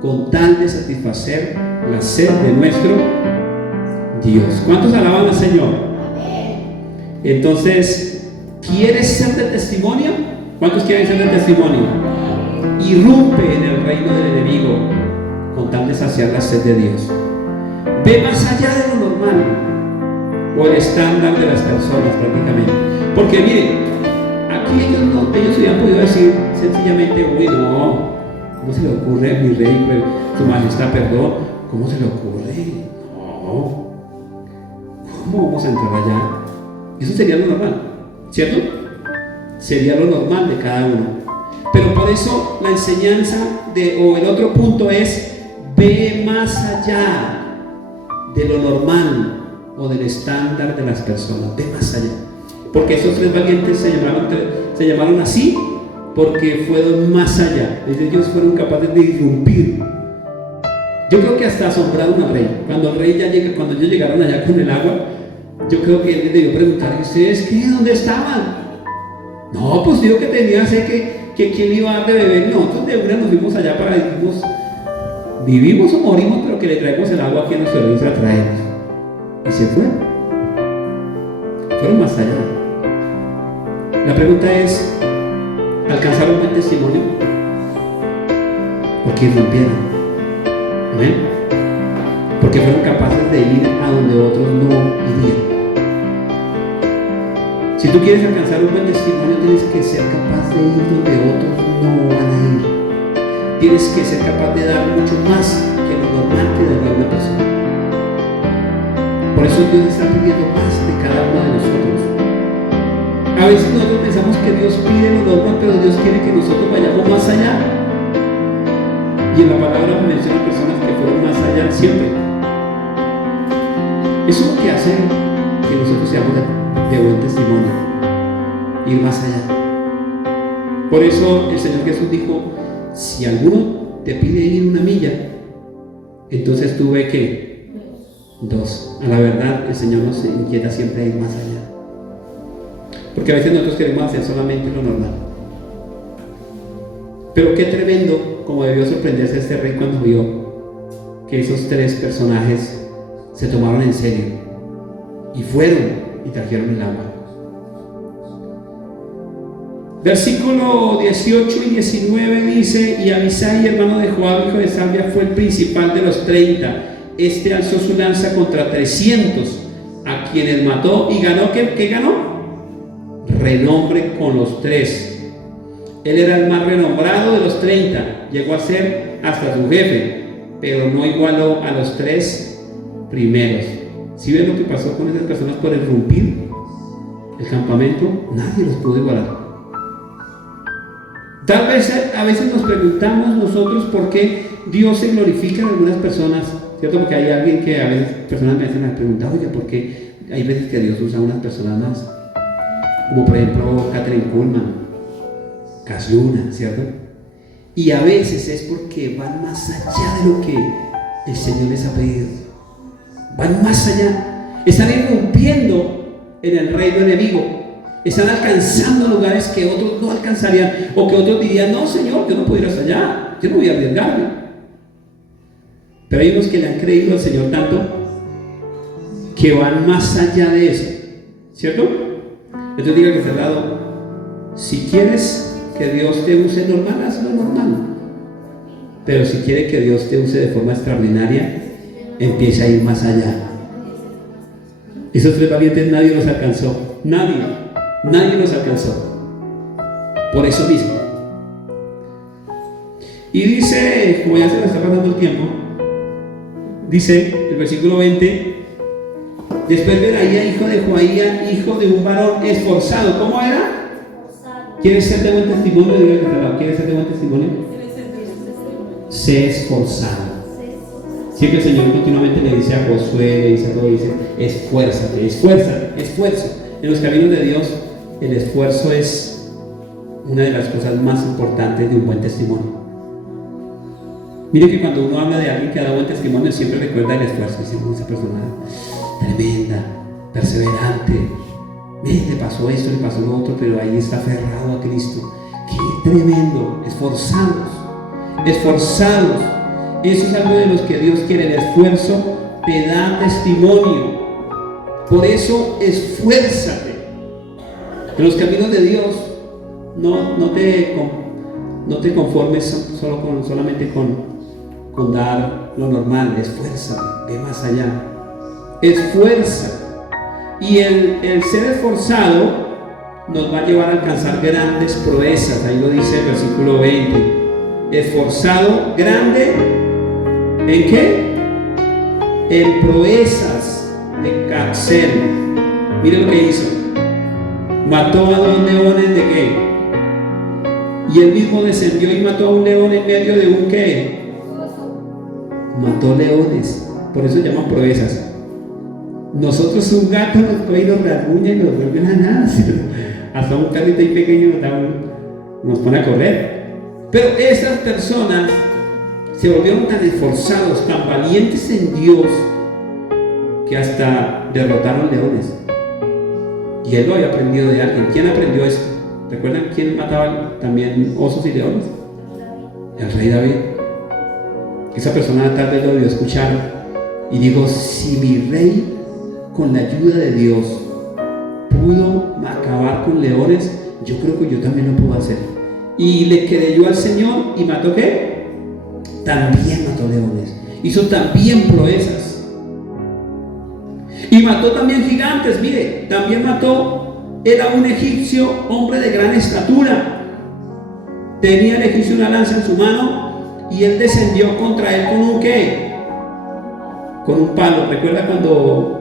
con tal de satisfacer la sed de nuestro Dios. ¿Cuántos alaban al Señor? Entonces, ¿quieres ser de testimonio? ¿Cuántos quieren ser de testimonio? Irrumpe en el reino del enemigo con tal de saciar la sed de Dios. Ve más allá de lo normal o el estándar de las personas prácticamente. Porque miren, aquí ellos hubieran podido decir sencillamente, uy, no, ¿cómo se le ocurre, mi rey, su majestad, perdón? ¿Cómo se le ocurre? No, ¿cómo vamos a entrar allá? Eso sería lo normal, ¿cierto? Sería lo normal de cada uno. Pero por eso la enseñanza o el otro punto es: ve más allá de lo normal o del estándar de las personas. Ve más allá. Porque esos tres valientes se llamaron así porque fueron más allá. Ellos fueron capaces de irrumpir. Yo creo que hasta asombraron al rey. Cuando ellos llegaron allá con el agua, yo creo que él les debió preguntar: ¿y ustedes qué? ¿Dónde estaban? No, pues digo que tenía sed, que quién iba a dar de beber. Nosotros de una nos fuimos allá para vivimos o morimos, pero que le traemos el agua aquí a nuestro rey, se la traemos. Y se fueron más allá. La pregunta es: ¿alcanzaron buen testimonio? Porque irrumpieron. ¿Amén? Porque fueron capaces de ir a donde otros no irían. Si tú quieres alcanzar un buen testimonio, tienes que ser capaz de ir donde otros no van a ir. Tienes que ser capaz de dar mucho más que lo normal que daría una persona. Por eso Dios está pidiendo más de cada uno de nosotros. A veces nosotros pensamos que Dios pide lo normal, pero Dios quiere que nosotros vayamos más allá. Y en la palabra menciona personas que fueron más allá siempre. Eso es lo que hace que nosotros seamos de buen testimonio, ir más allá. Por eso el Señor Jesús dijo: si alguno te pide ir una milla, entonces tú ve que 2. A la verdad, el Señor nos inquieta siempre a ir más allá, porque a veces nosotros queremos hacer solamente lo normal. Pero qué tremendo como debió sorprenderse este rey cuando vio que esos tres personajes se tomaron en serio y fueron y trajeron el agua. Versículo 18 y 19 dice: y Abisai, hermano de Joab, hijo de Sarvia, fue el principal de los 30. Este alzó su lanza contra 300, a quienes mató y ganó. ¿Qué ganó? Renombre con los 3. Él era el más renombrado de los 30, llegó a ser hasta su jefe, pero no igualó a los 3 primeros. ¿Sí ven lo que pasó con esas personas por irrumpir el campamento? Nadie los pudo igualar. Tal vez a veces nos preguntamos nosotros por qué Dios se glorifica en algunas personas ¿cierto? Porque hay alguien que a veces, personas me hacen la pregunta, oye, ¿por qué hay veces que Dios usa a unas personas más? Como por ejemplo Katherine Kuhlman, Cas Luna, ¿cierto? Y a veces es porque van más allá de lo que el Señor les ha pedido. Van más allá. Están irrumpiendo en el reino enemigo. Están alcanzando lugares que otros no alcanzarían, o que otros dirían, no Señor, yo no puedo ir hasta allá, yo no voy a arriesgarme. Pero hay unos que le han creído al Señor tanto que van más allá de eso, ¿cierto? Entonces diga que está al lado, si quieres que Dios te use normal, hazlo normal. Pero si quiere que Dios te use de forma extraordinaria, empieza a ir más allá. Esos 3 valientes nadie los alcanzó, nadie los alcanzó. Por eso mismo. Y dice, como ya se me está pasando el tiempo, dice el versículo 20, después Beraía, hijo de Joaía, hijo de un varón esforzado. ¿Cómo era? ¿Quieres ser de buen testimonio? Diga que te lo. ¿Quieres ser de buen testimonio? Sé esforzado. Siempre el Señor continuamente le dice a Josué, le dice a todo, dice, esfuérzate, esfuerzo. En los caminos de Dios, el esfuerzo es una de las cosas más importantes de un buen testimonio. Mire que cuando uno habla de alguien que ha dado buen testimonio, siempre recuerda el esfuerzo. Dice, esa persona tremenda, perseverante, le pasó esto, le pasó lo otro, pero ahí está aferrado a Cristo. Qué tremendo, esforzados. Eso es algo de los que Dios quiere. El esfuerzo te da testimonio. Por eso esfuérzate. En los caminos de Dios no te conformes solamente con dar lo normal. Esfuérzate, ve más allá. Esfuérzate. Y el ser esforzado nos va a llevar a alcanzar grandes proezas. Ahí lo dice el versículo 20. Esforzado, grande, ¿en qué? En proezas de Caxel. Mire lo que hizo. Mató a 2 leones de qué. Y él mismo descendió y mató a un león en medio de un qué. Mató leones. Por eso llaman proezas. Nosotros un gato nos coge y nos rasguña y nos vuelve a nada. Hasta un perrito ahí pequeño nos pone a correr. Pero esas personas se volvieron tan esforzados, tan valientes en Dios, que hasta derrotaron leones. Y él lo había aprendido de alguien. ¿Quién aprendió esto? ¿Recuerdan quién mataba también osos y leones? El rey David. Esa persona tal vez lo debió escuchar y dijo, si mi rey con la ayuda de Dios pudo acabar con leones, yo creo que yo también lo puedo hacer. Y le creyó al Señor y mató ¿qué? También mató leones. Hizo también proezas. Y mató también gigantes. Mire, también mató, era un egipcio, hombre de gran estatura. Tenía el egipcio una lanza en su mano y él descendió contra él con un ¿qué? Con un palo. ¿Recuerda cuando...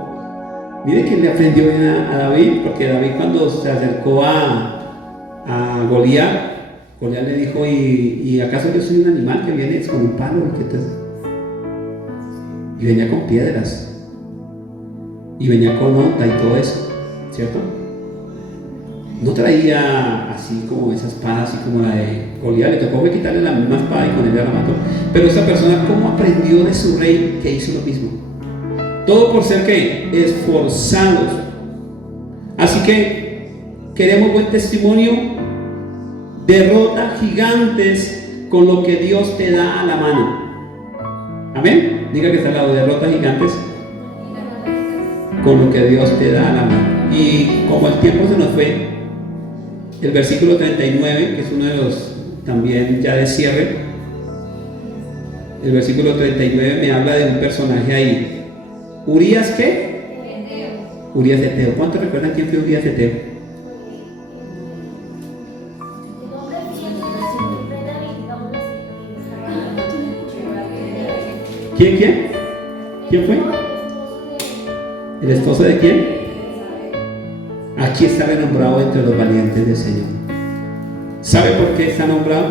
Mire que le aprendió bien a David? Porque David cuando se acercó a Goliat le dijo, ¿y acaso yo soy un animal que viene con un palo? Y venía con piedras, y venía con onda y todo eso, ¿cierto? No traía así como esa espada, así como la de Goliat. Le tocó quitarle la misma espada y con ella la mató. Pero esa persona, ¿cómo aprendió de su rey que hizo lo mismo? Todo por ser ¿qué? Esforzados. Así que queremos buen testimonio. Derrota gigantes con lo que Dios te da a la mano. Amén. Diga que está al lado. Derrota gigantes con lo que Dios te da a la mano. Y como el tiempo se nos fue, el versículo 39, que es uno de los también ya de cierre, el versículo 39 me habla de un personaje ahí. ¿Urías qué? Urías de Eteo. ¿Cuántos recuerdan quién fue Urías de Eteo? ¿Quién fue? ¿El esposo de quién? Aquí está renombrado entre los valientes del Señor. ¿Sabe por qué está nombrado?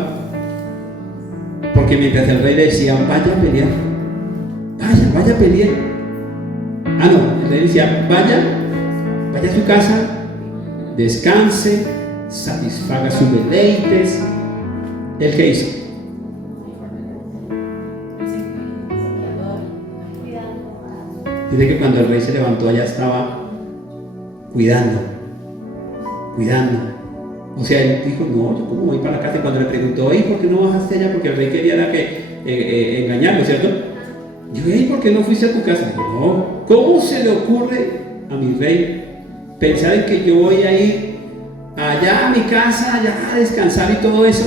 Porque mientras el rey le decía, vaya a pelear, vaya a pelear. Ah, no, el rey decía, vaya a su casa, descanse, satisfaga sus deleites. ¿El qué hizo? Dice que cuando el rey se levantó, allá estaba cuidando. O sea, él dijo, no, yo cómo voy para la casa. Y cuando le preguntó, ¿y por qué no bajaste allá? Porque el rey quería engañarlo, ¿cierto? Yo, ¿y por qué no fuiste a tu casa? Dijo, no, ¿cómo se le ocurre a mi rey pensar en que yo voy a ir allá a mi casa, allá a descansar y todo eso,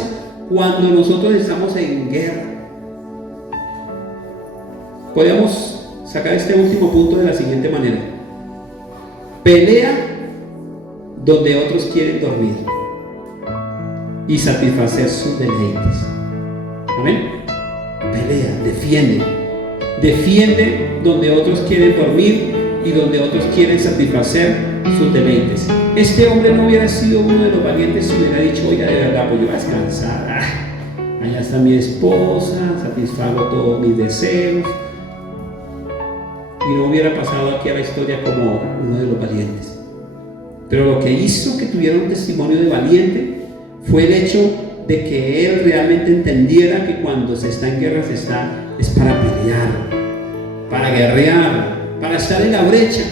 cuando nosotros estamos en guerra? Podemos sacar este último punto de la siguiente manera: pelea donde otros quieren dormir y satisfacer sus deleites. Amén. Pelea, defiende donde otros quieren dormir y donde otros quieren satisfacer sus deleites. Este hombre no hubiera sido uno de los valientes si hubiera dicho, oiga, de verdad, pues yo voy a descansar, allá está mi esposa, satisfago todos mis deseos, y no hubiera pasado aquí a la historia como uno de los valientes. Pero lo que hizo que tuviera un testimonio de valiente fue el hecho de que él realmente entendiera que cuando se está en guerra es para pelear, para guerrear, para estar en la brecha.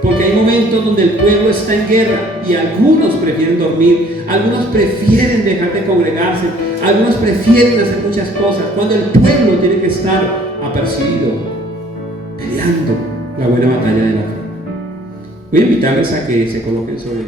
Porque hay momentos donde el pueblo está en guerra y algunos prefieren dormir, algunos prefieren dejar de congregarse, algunos prefieren hacer muchas cosas, cuando el pueblo tiene que estar apercibido, peleando la buena batalla de la fe. Voy a invitarles a que se coloquen sobre